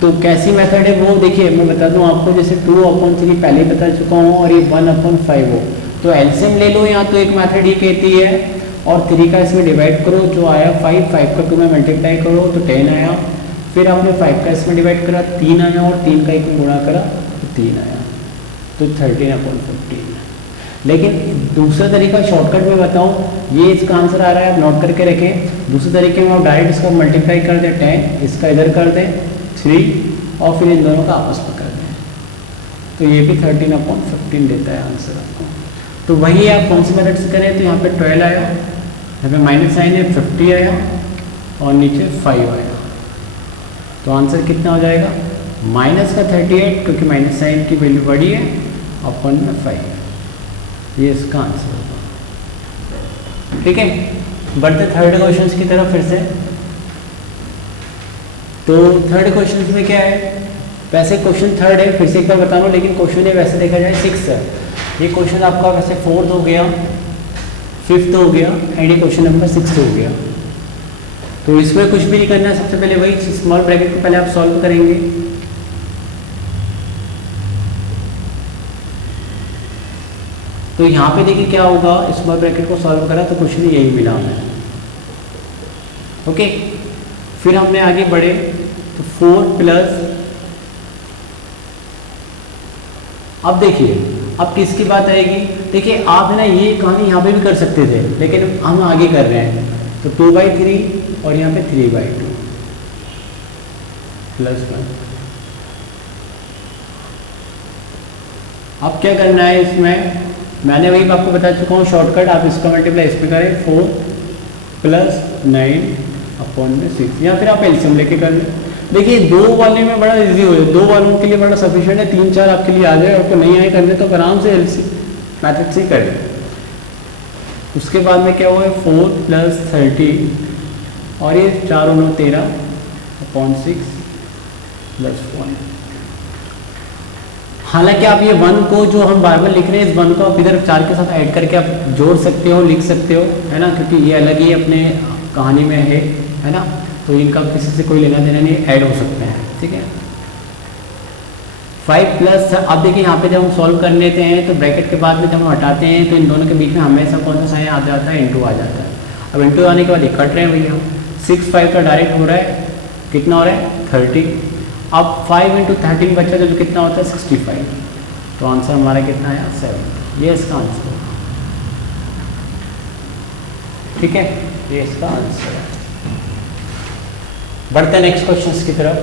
तो कैसी मेथड है वो देखिए मैं बता दूँ आपको जैसे 2/3 पहले ही बता चुका हूँ और ये 1/5 हो तो एलसीएम ले लो या तो एक मेथड ये कहती है और 3 का इसमें डिवाइड करो जो आया 5 का 2 में मल्टीप्लाई करो तो 10 आया। फिर आपने 5 का इसमें डिवाइड करा 3 आया और 3 का 1 में गुणा करा तो 3 आया तो 13/15। लेकिन दूसरा तरीका शॉर्टकट में बताऊं ये इसका आंसर आ रहा है आप नोट करके रखें। दूसरे तरीके में आप डायरेक्ट इसको मल्टीप्लाई कर दें 10 इसका इधर कर दें 3 और फिर इन दोनों का आपस में कर दें तो ये भी 13/15 देता है आंसर आपको। तो वही आप कौन से मेथड से करें, तो यहाँ पे 12 आया, यहाँ पे माइनस साइन है, 50 आया और नीचे 5 आया। तो आंसर कितना हो जाएगा, माइनस का 38 क्योंकि माइनस साइन की वैल्यू बड़ी है, अपन में 5, ये इसका आंसर होगा। ठीक है, बढ़ते थर्ड क्वेश्चन की तरफ फिर से। तो थर्ड क्वेश्चन में क्या है, वैसे क्वेश्चन थर्ड है, फिर से एक बार बता रहा हूँ, लेकिन क्वेश्चन है वैसे देखा जाए 6 है। ये क्वेश्चन आपका वैसे 4th हो गया, 5th हो गया एंड ये क्वेश्चन नंबर 6 हो गया। तो इसमें कुछ भी नहीं करना है, सबसे पहले वही स्मॉल ब्रैकेट को पहले आप सॉल्व करेंगे। तो यहाँ पे देखिए क्या होगा, स्मॉल ब्रैकेट को सॉल्व करा तो क्वेश्चन यही मिला हमें। ओके, फिर हमने आगे बढ़े तो 4 प्लस, अब देखिए अब किसकी बात आएगी, देखिए आप है ना ये कहानी यहाँ पे भी कर सकते थे, लेकिन हम आगे कर रहे हैं। तो 2/3 और यहाँ पे 3/2 प्लस 1। अब क्या करना है इसमें, मैंने वही आपको बता चुका हूँ शॉर्टकट, आप इसका मल्टीप्लाई इसमें करें 4 प्लस 9/6, या फिर आप एलसीएम लेके कर लें। देखिए 2 वाले में बड़ा इजी हो जाए, 2 वालों के लिए बड़ा सफिशिएंट है, 3-4 आपके लिए आ जाए, और तो नहीं आए करने तो आराम से एलसीएम मैथड से करें। उसके बाद में क्या हुआ है 4 प्लस 30 और ये 4 और 9 13/6 प्लस 1। हालांकि आप ये 1 को जो हम बार बार लिख रहे हैं, इस 1 को आप इधर 4 के साथ ऐड करके आप जोड़ सकते हो, लिख सकते हो, है ना, क्योंकि ये अलग ही अपने कहानी में है ना, तो इनका किसी से कोई लेना देना नहीं, ऐड हो सकते हैं। ठीक है, 5 प्लस, अब देखिए यहाँ पे जब हम सॉल्व कर लेते हैं तो ब्रैकेट के बाद में जब हम हटाते हैं तो इन दोनों के बीच में हमेशा कौन सा साइन आ जाता है, इंटू आ जाता है। अब इंटू आने के बाद ये कट रहे हैं भैया, 6 5 का डायरेक्ट हो रहा है, कितना हो रहा है 30। अब 5 × 13 बचा जो कितना होता है 65। तो आंसर हमारा कितना है 7, ये इसका आंसर है। ठीक है, ये इसका आंसर है। बढ़ते हैं नेक्स्ट क्वेश्चन की तरफ।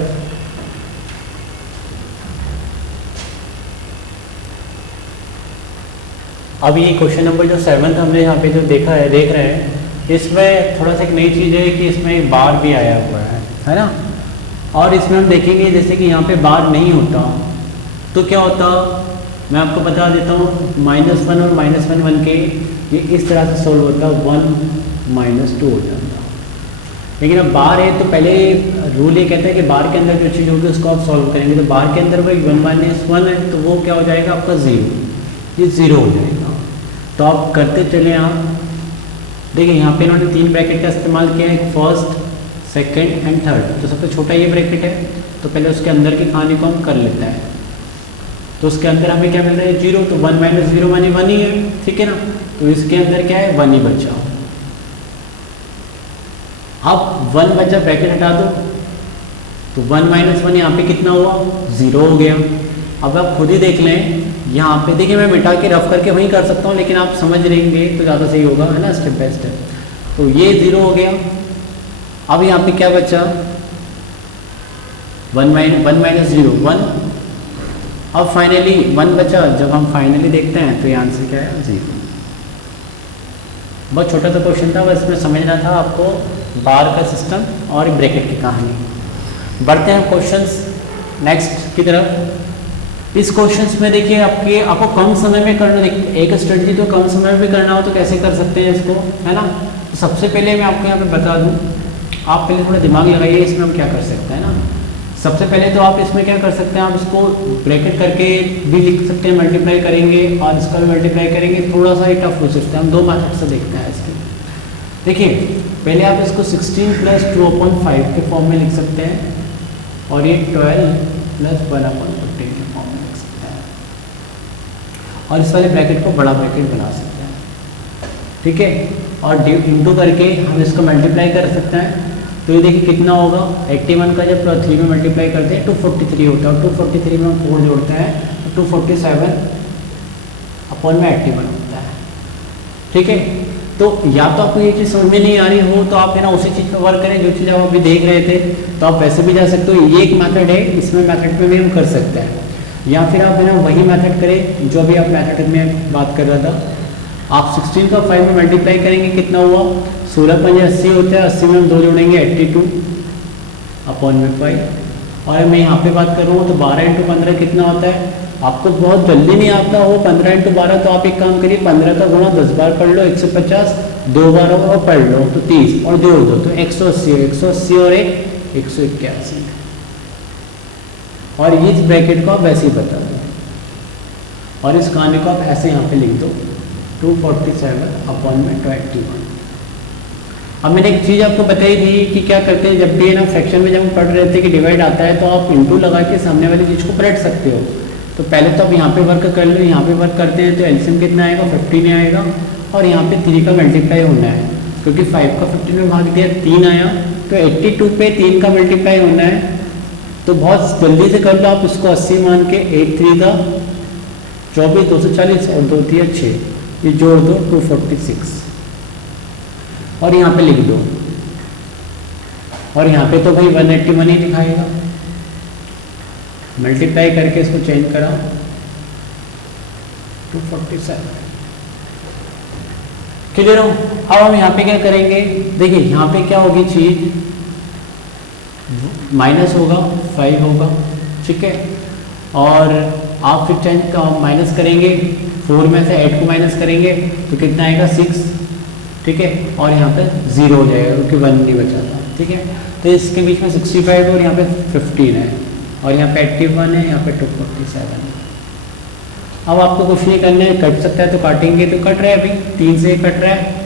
अब ये क्वेश्चन नंबर जो 7th हमने यहाँ पे जो देख रहे हैं, इसमें थोड़ा सा एक नई चीज़ है कि इसमें बार भी आया हुआ है ना। और इसमें हम देखेंगे जैसे कि यहाँ पे बार नहीं होता तो क्या होता, मैं आपको बता देता हूँ, -1 और -1 1 के ये इस तरह से सोल्व होता, 1 - 2 हो जाता। लेकिन अब बार है तो पहले रूल ये कहता है कि बार के अंदर जो चीज़ होगी उसको आप सॉल्व करेंगे। तो बार के अंदर भाई 1 - 1 है तो वो क्या हो जाएगा आपका 0, ये 0 हो जाएगा। तो आप करते चले आप, देखिए यहाँ पे इन्होंने 3 ब्रैकेट का इस्तेमाल किया है, फर्स्ट सेकंड एंड थर्ड। तो सबसे छोटा ये ब्रैकेट है तो पहले उसके अंदर की कहानी को हम कर लेते हैं। तो उसके अंदर हमें क्या मिल रहा है 0, तो 1 - 0 माने 1 ही है, ठीक है ना। तो इसके अंदर क्या है 1 ही बचा। अब 1 बचा, ब्रैकेट हटा दो, तो 1 - 1 यहाँ पे कितना हुआ 0 हो गया। अब आप खुद ही देख लें, यहाँ पे देखिए मैं मिटा के रफ करके वहीं कर सकता हूँ, लेकिन आप समझ लेंगे तो ज़्यादा सही होगा, है ना, स्टेप बाय स्टेप। तो ये 0 हो गया। अब यहाँ पे क्या बचा 1 - 0 1। अब फाइनली 1 बचा, जब हम फाइनली देखते हैं तो ये आंसर क्या है 0। बहुत छोटा सा क्वेश्चन था, बस इसमें समझना था आपको बार का सिस्टम और ब्रैकेट की कहानी। बढ़ते हैं क्वेश्चंस नेक्स्ट की तरफ। इस क्वेश्चंस में देखिए आपको कम समय में करना, एक स्ट्रेटजी तो कम समय में भी करना हो तो कैसे कर सकते हैं इसको, है ना। तो सबसे पहले मैं आपको यहाँ पे बता दूँ, आप पहले थोड़ा दिमाग लगाइए इसमें हम क्या कर सकते हैं ना। सबसे पहले तो आप इसमें क्या कर सकते हैं, आप इसको ब्रैकेट करके भी लिख सकते हैं, मल्टीप्लाई करेंगे और इसका भी मल्टीप्लाई करेंगे। थोड़ा सा टफ हो सकता है, हम 2 मेथड से देखते हैं इसके। देखिए पहले आप इसको 16 + 2/5 के फॉर्म में लिख सकते हैं, और ये 12 + 1/15 के फॉर्म में लिख सकते हैं, और इस वाले ब्रैकेट को बड़ा ब्रैकेट बना सकते हैं, ठीक है। और इंटू करके हम इसको मल्टीप्लाई कर सकते हैं। तो ये देखिए कितना होगा 81 का जब 3 में मल्टीप्लाई करते हैं 243 होता है, और 243 में हम 4 जोड़ते हैं तो 247/81 होता है, ठीक है। तो या तो आपको ये चीज़ समझ में नहीं आ रही हो तो आप है ना उसी चीज़ पर वर्क करें जो चीज़ आप अभी देख रहे थे। तो आप वैसे भी जा सकते हो, ये एक मेथड है, इसमें मेथड पे भी हम कर सकते हैं। या फिर आप है ना वही मेथड करें जो भी आप मेथड में बात कर रहा था। आप 16 का 5 में मल्टीप्लाई करेंगे, कितना हुआ 16 5 80 होता है, 80 में हम 2 जोड़ेंगे 82 अपॉन में 5। और मैं यहाँ पे बात कर रहा हूँ तो 12 इंटू 15 कितना होता है। आपको बहुत जल्दी नहीं आता हो 15 इंटू 12, तो आप एक काम करिए 15 का गुणा 10 बार पढ़ लो 150, 2 बार और पढ़ लो तो 30 और जोड़ दो तो 180, 180 और 181। और इस ब्रैकेट को आप वैसे ही बता दो और इस कहानी को आप ऐसे यहाँ पे लिख दो 247 अपॉन में 21। अब मैंने एक चीज़ आपको बताई थी कि क्या करते हैं जब भी है ना फ्रैक्शन में जब हम पढ़ रहे थे कि डिवाइड आता है तो आप इंटू लगा के सामने वाली चीज़ को पलट सकते हो। तो पहले तो आप यहाँ पे वर्क कर लो, यहाँ पे वर्क करते हैं तो एलसीएम कितना आएगा 15 आएगा और यहाँ पे 3 का मल्टीप्लाई होना है क्योंकि 5 का 15 में भाग दिया 3 आया तो 82 पे 3 का मल्टीप्लाई होना है। तो बहुत जल्दी से कर लो आप इसको 80 मान के 8 3 का 24 240 और 2 3 6, ये जोड़ दो 246 और यहाँ पे लिख दो। और यहाँ पे तो भाई 181 ही दिखाएगा, मल्टीप्लाई करके इसको चेंज करा 247। क्लियर हो। अब हम यहाँ पे क्या करेंगे, देखिए यहाँ पे क्या होगी चीज, माइनस होगा 5 होगा, ठीक है। और आप फिर चेंज का माइनस करेंगे 4 में से 8 को माइनस करेंगे तो कितना आएगा 6, ठीक है। और यहाँ पे 0 हो जाएगा क्योंकि 1 नहीं बचा था, ठीक है। तो इसके बीच में 65 और यहाँ पे 15 है और यहाँ पे 81 है, यहाँ पे 247 है। अब आपको कुछ नहीं करना है, कट सकता है तो काटेंगे तो कट रहा है अभी 3 से कट रहा है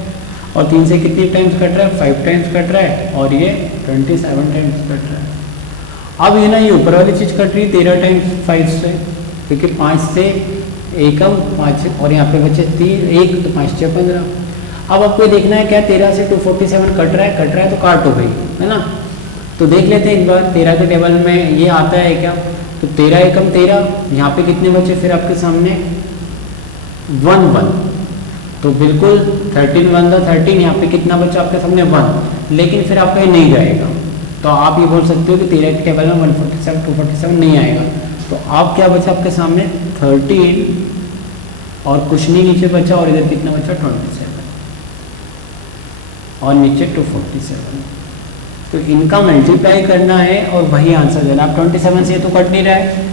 और 3 से कितनी टाइम्स कट रहा है 5 टाइम्स कट रहा है और ये 27 टाइम्स कट रहा है। अब ये ना ये ऊपर वाली चीज़ कट रही है 13 टाइम्स 5 से क्योंकि 5 से एकम 5 और यहाँ पे बचे 3 1 तो 5 6 15। अब आपको देखना है क्या 13 से 247 कट रहा है तो काटो भाई, है ना। तो देख लेते हैं एक बार 13 के टेबल में ये आता है क्या, तो 13 एकम 13, यहाँ पे कितने बचे फिर आपके सामने 1 1, तो बिल्कुल 13 1 था 13, यहाँ पे कितना बचा आपके सामने 1, लेकिन फिर आपका ये नहीं जाएगा। तो आप ये बोल सकते हो कि 13 के टेबल में 147 247 नहीं आएगा। तो आप क्या बचा आपके सामने 13 और कुछ नहीं नीचे बचा और इधर कितना बचा 27 और नीचे 247। तो इनका मल्टीप्लाई करना है और वही आंसर देना। आप 27 से तो कट नहीं रहा है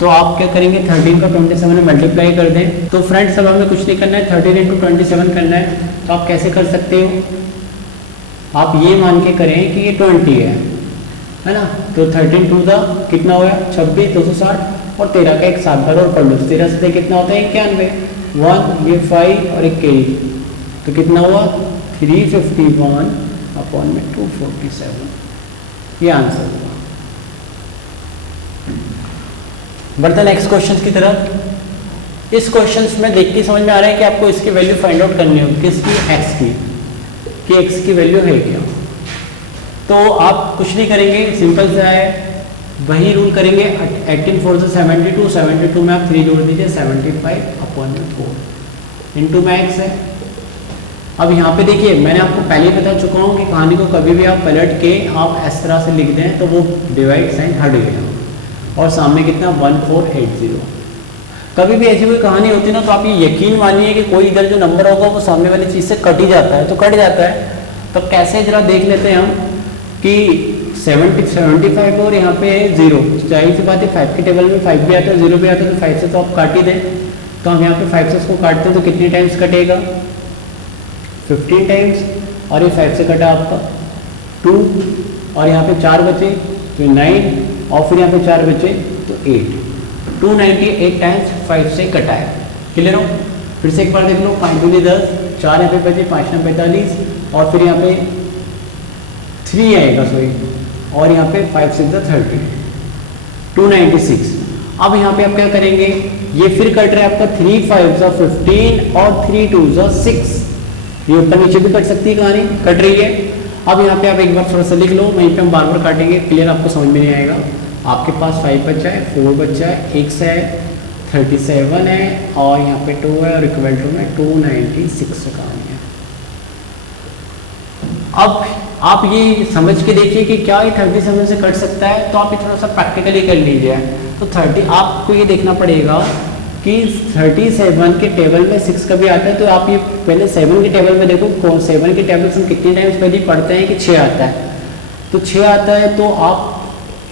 तो आप क्या करेंगे 13 का 27 में मल्टीप्लाई कर दें। तो फ्रेंड्स अब हमें कुछ नहीं करना है, 13 इंटू 27 करना है। तो आप कैसे कर सकते हो, आप ये मान के करें कि ये 20 है ना। तो 13 टू द कितना हुआ 26 260 और 13 का एक 7 बार और पढ़ लो, 13 से कितना होता है 91, 1 ये 5 और एक कैरी तो कितना हुआ 351 अपॉन में 247, ये आंसर हुआ। बढ़ते नेक्स्ट क्वेश्चन की तरफ। इस क्वेश्चन में देख के समझ में आ रहा है कि आपको इसकी वैल्यू फाइंड आउट करनी होगी, किसकी x की, कि x की वैल्यू है क्या। तो आप कुछ नहीं करेंगे, सिंपल सा है, वही रूल करेंगे 18 4 से 72, 72 में आप 3 जोड़ दीजिए 75 अपॉन में 4 इंटू में x है। अब यहाँ पे देखिए मैंने आपको पहले ही बता चुका हूँ कि कहानी को कभी भी आप पलट के आप इस तरह से लिख दें तो वो डिवाइड साइन हट गया और सामने कितना 1480। कभी भी ऐसी कोई कहानी होती है ना तो आप ये यकीन मानिए कि कोई इधर जो नंबर होगा वो सामने वाली चीज़ से कट ही जाता है, तो कट जाता है। तो कैसे जरा देख लेते हैं हम कि 75 और यहाँ पे 0, जाहिर सी बात है 5 के टेबल में 5 भी आता है 0 भी आता है तो 5 से तो आप काट ही दें। तो हम यहाँ पे 5 से उसको काटते हैं तो कितने टाइम्स कटेगा 15 टाइम्स और ये 5 से कटा आपका 2 और यहाँ पे 4 बचे तो 9 और फिर यहाँ पे 4 बचे तो 8, 298 टाइम्स 5 से कटा है। क्लियर हो। फिर से एक बार देख लो 5 दूनी 10, 4 यहाँ पे बचे 5 9 45 और फिर यहाँ पे 3 आएगा सॉरी और यहाँ पे 5 6 30, 296। अब यहाँ पे आप क्या करेंगे, ये फिर कट रहा है आपका 3 5 15 और 3 2 6, ये ऊपर नीचे भी कट सकती है कहानी, कट रही है। अब यहाँ पे आप एक बार थोड़ा सा लिख लो, वहीं पे हम बार बार काटेंगे, क्लियर आपको समझ में नहीं आएगा। आपके पास 5 बचा है, 4 बचा है, x है 37 है और यहाँ पे 2 है और इक्वल टू में 296 कहानी है। अब आप ये समझ के देखिए कि क्या ये 37 से कट सकता है, तो आप ये थोड़ा सा प्रैक्टिकली कर लीजिए। तो 30 आपको ये देखना पड़ेगा कि 37 के टेबल में 6 कभी आता है, तो आप ये पहले 7 के टेबल में देखो, 7 के टेबल से हम कितने टाइम्स पहले पढ़ते हैं कि 6 आता है, तो 6 आता है तो आप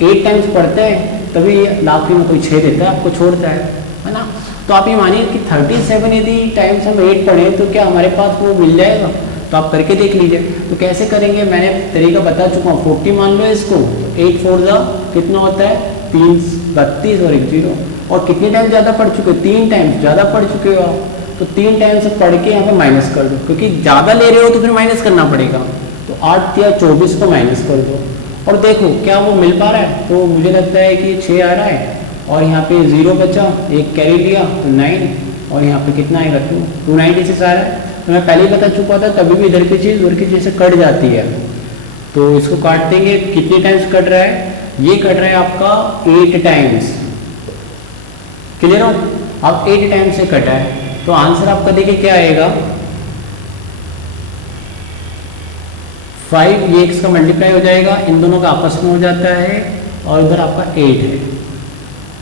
8 टाइम्स पढ़ते हैं, तभी आखिरी में कोई 6 देता है, आपको छोड़ता है ना। तो आप ये मानिए कि 37 यदि टाइम्स हम 8 पढ़ें तो क्या हमारे पास वो मिल जाएगा, तो आप करके देख लीजिए। तो कैसे करेंगे, मैंने तरीका बता चुका हूँ। 40 मान लो इसको, 8 4 कितना होता है 3 32 और 1 0, और कितने टाइम ज़्यादा पढ़ चुके हो, 3 टाइम्स ज़्यादा पढ़ चुके हो आप, तो 3 टाइम्स पढ़ के यहाँ पे माइनस कर दो, क्योंकि ज़्यादा ले रहे हो तो फिर माइनस करना पड़ेगा। तो 8 या 24 को माइनस कर दो और देखो क्या वो मिल पा रहा है। तो मुझे लगता है कि 6 आ रहा है और यहाँ पे 0 बचा, एक कैरी लिया तो 9, और यहाँ पे कितना आएगा 296 आ रहा है। तो मैं पहले ही बता चुका था, कभी भी इधर की चीज़ उधर की चीज़ से कट जाती है। तो इसको काट देंगे, कितने टाइम्स कट रहा है, ये कट रहा है आपका 8 टाइम्स। क्लियर हो, आप 8 टाइम्स से कटा है, तो आंसर आपका देखिए क्या आएगा 5, ये x का मल्टीप्लाई हो जाएगा, इन दोनों का आपस में हो जाता है, और इधर आपका 8 है।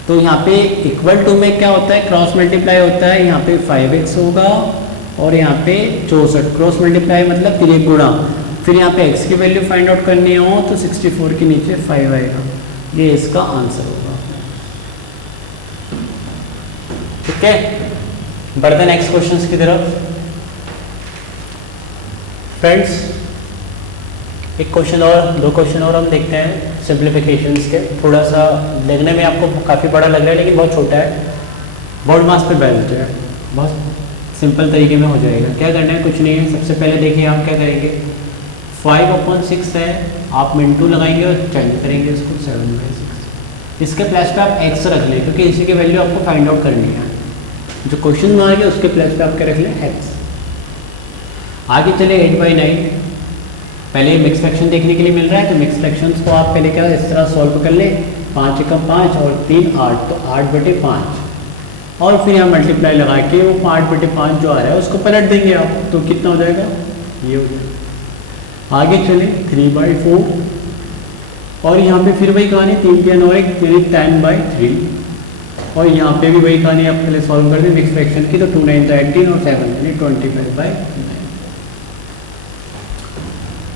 तो यहाँ पे इक्वल टू में क्या होता है, क्रॉस मल्टीप्लाई होता है, यहाँ पे 5x होगा और यहाँ पे 64, क्रॉस मल्टीप्लाई मतलब 3 गुणा, फिर यहाँ पे x की वैल्यू फाइंड आउट करनी हो तो 64 के नीचे 5 आएगा, ये इसका आंसर होगा। ठीक है, बढ़ते नेक्स्ट क्वेश्चन की तरफ। फ्रेंड्स एक क्वेश्चन और, 2 क्वेश्चन और हम देखते हैं सिंप्लीफिकेशंस के। थोड़ा सा देखने में आपको काफ़ी बड़ा लग रहा है लेकिन बहुत छोटा है, बोर्ड मास पे बेस्ड है, बहुत सिंपल तरीके में हो जाएगा। क्या करना है, कुछ नहीं है। सबसे पहले देखिए आप क्या करेंगे, 5/6 है, आप मिनटू लगाएंगे और चेंज करेंगे इसको 7/6। इसके प्लस पे आप x रख लें, क्योंकि इसी की वैल्यू आपको फाइंड आउट करनी है। जो क्वेश्चन में आ गया उसके प्लस पे आप क्या रख लें x। आगे चले 8/9, पहले मिक्स फ्रैक्शन देखने के लिए मिल रहा है, तो मिक्स फ्रैक्शंस को आप पहले क्या इस तरह सॉल्व कर लें, 5 एकम 5 और 3 8, तो 8/5, और फिर यहाँ मल्टीप्लाई लगा के वो 5/5 जो आ रहा है उसको पलट देंगे आप, तो कितना हो जाएगा, ये हो जाएगा। आगे चले 3/4, और यहाँ पे फिर वही कहानी 3 के 9 यानी 10/3, और यहाँ पे भी वही कहानी आप पहले सॉल्व कर दें मिक्स फ्रैक्शन की, तो 2 9 18 और 7 यानी 25/9।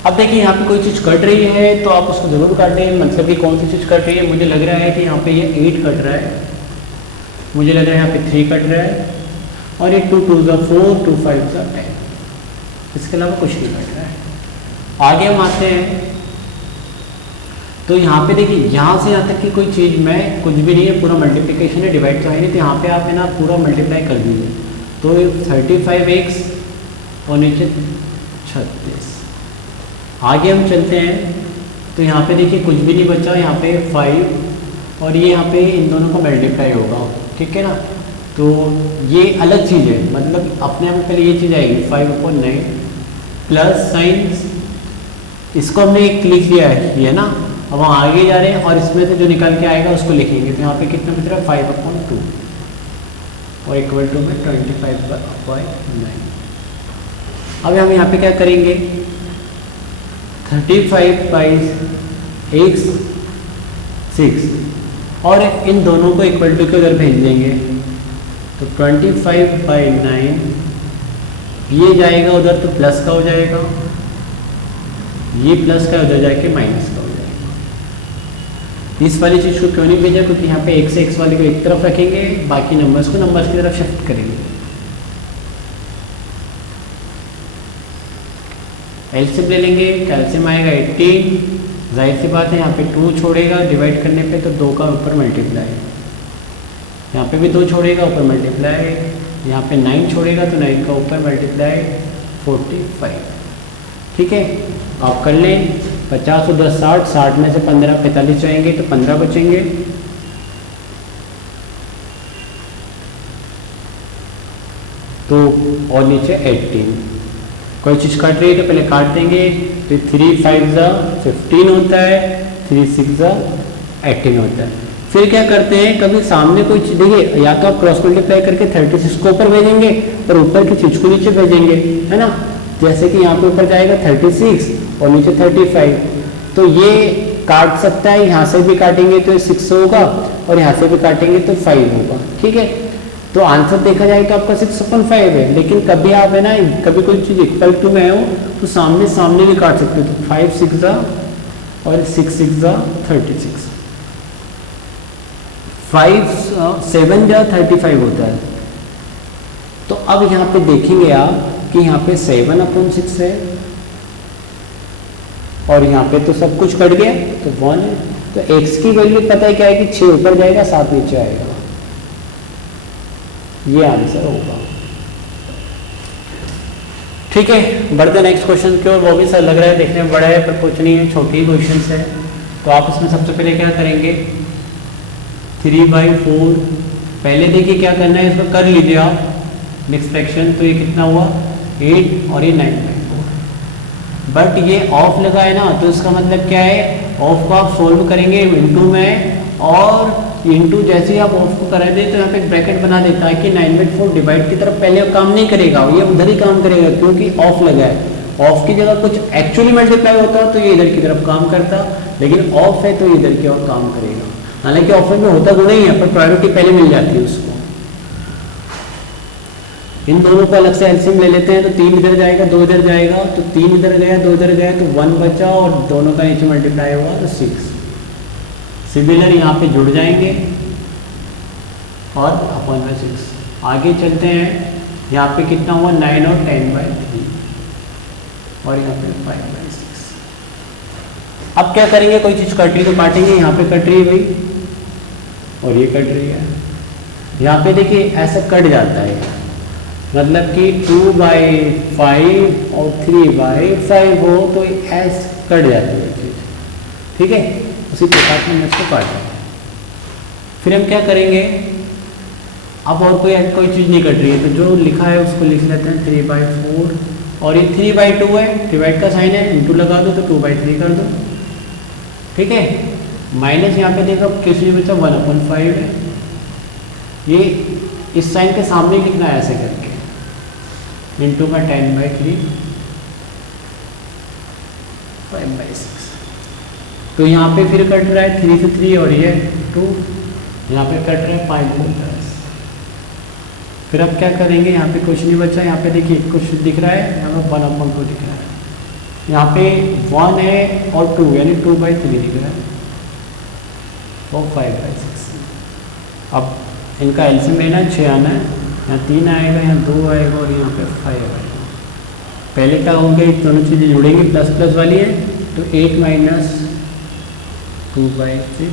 अब देखिए यहाँ पे कोई चीज़ कट रही है तो आप उसको जरूर काटें, मतलब कि कौन सी चीज़ कट रही है। मुझे लग रहा है कि यहाँ पे ये 8 कट रहा है, मुझे लग रहा है यहाँ पे 3 कट रहा है, और ये 2 2 4 2 5 10, इसके अलावा कुछ नहीं कट रहा है। आगे हम आते हैं, तो यहाँ पे देखिए यहाँ से यहाँ तक की कोई चीज़ में कुछ भी नहीं है, पूरा मल्टीप्लिकेशन है, डिवाइड तो है नहीं, तो यहाँ पे आप है ना पूरा मल्टीप्लाई कर दीजिए, तो 35x और नीचे 36। आगे हम चलते हैं, तो यहाँ पे देखिए कुछ भी नहीं बचा, यहाँ पे 5 और ये यहाँ पे इन दोनों का मल्टीप्लाई होगा, ठीक है ना। तो ये अलग चीज़ है, मतलब अपने आप में पहले ये चीज़ आएगी 5/9 प्लस साइन, इसको हमने एक लिख लिया है ये ना। अब हम आगे जा रहे हैं और इसमें से जो निकल के आएगा उसको लिखेंगे, तो यहाँ पे कितना बच रहा है 5/2 और इक्वल टू में 25/9। अब हम यहाँ पे क्या करेंगे, 35/6 और इन दोनों को इक्वल टू के उधर भेज देंगे, तो 25/9 ये जाएगा उधर तो प्लस का हो जाएगा, ये प्लस का उधर जाके माइनस का हो जाएगा। इस वाली चीज़ को क्यों नहीं भेजा, क्योंकि यहाँ पे x से x वाले को एक तरफ रखेंगे, बाकी नंबर्स को नंबर्स की तरफ शिफ्ट करेंगे। एलसीएम ले लेंगे, कैल्शियम आएगा 18, जाहिर सी बात है यहाँ पे 2 छोड़ेगा डिवाइड करने पे, तो 2 का ऊपर मल्टीप्लाई, यहाँ पे भी 2 छोड़ेगा ऊपर मल्टीप्लाई, यहाँ पे 9 छोड़ेगा तो 9 का ऊपर मल्टीप्लाई 45। ठीक है, आप कर लें 50 और 10 60, 60 में से 15 45 जाएंगे तो 15 बचेंगे, तो और नीचे 18। कोई चीज़ काट रही है तो पहले काट देंगे, तो 3 5 15 होता है, 3 6 18 होता है। फिर क्या करते हैं, कभी सामने कोई चीज़ देखिए, या तो आप क्रॉस मल्टीप्लाई करके 36 को ऊपर भेजेंगे और ऊपर की चीज़ को नीचे भेजेंगे, है ना। जैसे कि यहाँ पे ऊपर जाएगा 36 और नीचे 35, तो ये काट सकता है, यहाँ से भी काटेंगे तो 6 होगा और यहाँ से भी काटेंगे तो 5 होगा, ठीक है। तो आंसर देखा जाए तो आपका 6/5 है, लेकिन कभी आप है ना, कभी कोई चीज़ इक्वल टू में हो तो सामने सामने भी काट सकते हो, तो 5 6 और 6 6 36, 5 7 35 होता है। तो अब यहाँ पे देखेंगे आप कि यहाँ पे 7/6 है और यहाँ पे तो सब कुछ कट गया तो 1 है, तो x की वैल्यू पता है क्या है कि 6 ऊपर जाएगा 7 नीचे आएगा, ये आंसर होगा, ठीक है। बढ़ते नेक्स्ट क्वेश्चन की ओर, वो भी सर लग रहा है देखने में बड़ा है पर कुछ नहीं है, छोटी क्वेश्चन है। तो आप इसमें सबसे पहले क्या करेंगे, 3/4 पहले देखिए क्या करना है, इसको कर लीजिए आप नेक्स्ट फ्रैक्शन, तो ये कितना हुआ 8 और ये 9/4, बट ये ऑफ लगा है ना, तो इसका मतलब क्या है, ऑफ को आप सोल्व करेंगे इनटू में, और इनटू जैसे ही आप ऑफ को करा दे तो यहाँ पे ब्रैकेट बना देता है कि 9/4 डिवाइड की तरफ पहले काम नहीं करेगा, ये उधर ही काम करेगा क्योंकि ऑफ लगा है। ऑफ की जगह कुछ एक्चुअली मल्टीप्लाई होता तो ये इधर की तरफ काम करता, लेकिन ऑफ है तो इधर की ओर काम करेगा। हालांकि ऑफ में होता तो नहीं है पर प्रायोरिटी पहले मिल जाती है उसको। इन दोनों को अलग से एलसीएम ले लेते हैं, तो 3 इधर जाएगा 2 इधर जाएगा, तो 3 इधर गया 2 इधर गया, तो 1 बचा और दोनों का नीचे मल्टीप्लाई हुआ तो 6। सिमिलर यहाँ पे जुड़ जाएंगे और अपन 6 आगे चलते हैं, यहाँ पे कितना हुआ 9 और 10/3 और यहाँ पे 5/6। अब क्या करेंगे, कोई चीज़ कट रही तो काटेंगे, यहाँ पे कट रही है भाई और ये कट रही है, यहाँ पे देखिए ऐसा कट जाता है, मतलब कि 2/5 और 3/5 हो तो ऐस कट जाती है चीज़, ठीक है। उसी प्रकार से हम इसको काटेंगे। फिर हम क्या करेंगे, अब और कोई चीज़ नहीं कट रही है, तो जो लिखा है उसको लिख लेते हैं 3/4 और ये 3/2 है, डिवाइड का साइन है, इंटू लगा दो तो 2/3 कर दो, ठीक है। माइनस यहाँ पे देखो किस लिए बचा 1/5 है, ये इस साइन के सामने लिखना है ऐसे करके, इंटू का 10/3 5/6। तो यहाँ पे फिर कट रहा है 3 से 3 और ये 2, यहाँ पे कट रहा है 5 से 10। फिर अब क्या करेंगे, यहाँ पे कुछ नहीं बचा, यहाँ पे देखिए कुछ दिख रहा है, यहाँ पे 1/2 दिख रहा है, यहाँ पे 1 है और 2 यानी 2/3 दिख रहा है और 5/6। अब इनका एलसीएम लेना है, 6 आना है, यहाँ 3 आएगा, यहाँ 2 आएगा और यहाँ पे 5 आएगा। पहले क्या होंगे, दोनों चीज़ें जुड़ेंगी, प्लस प्लस वाली है, तो 8 - 2/6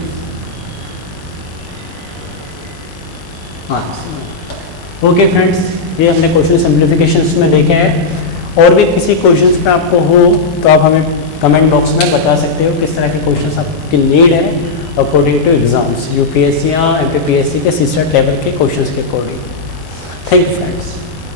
ओके फ्रेंड्स, ये हमने क्वेश्चन सिम्प्लीफिकेशंस में देखे हैं। और भी किसी क्वेश्चंस पे आपको हो तो आप हमें कमेंट बॉक्स में बता सकते हो किस तरह के क्वेश्चंस आपकी नीड है अकॉर्डिंग टू एग्जाम्स, यूपीएससी या एमपीपीएससी के सीसेट लेवल के क्वेश्चंस के अकॉर्डिंग। Thank you friends.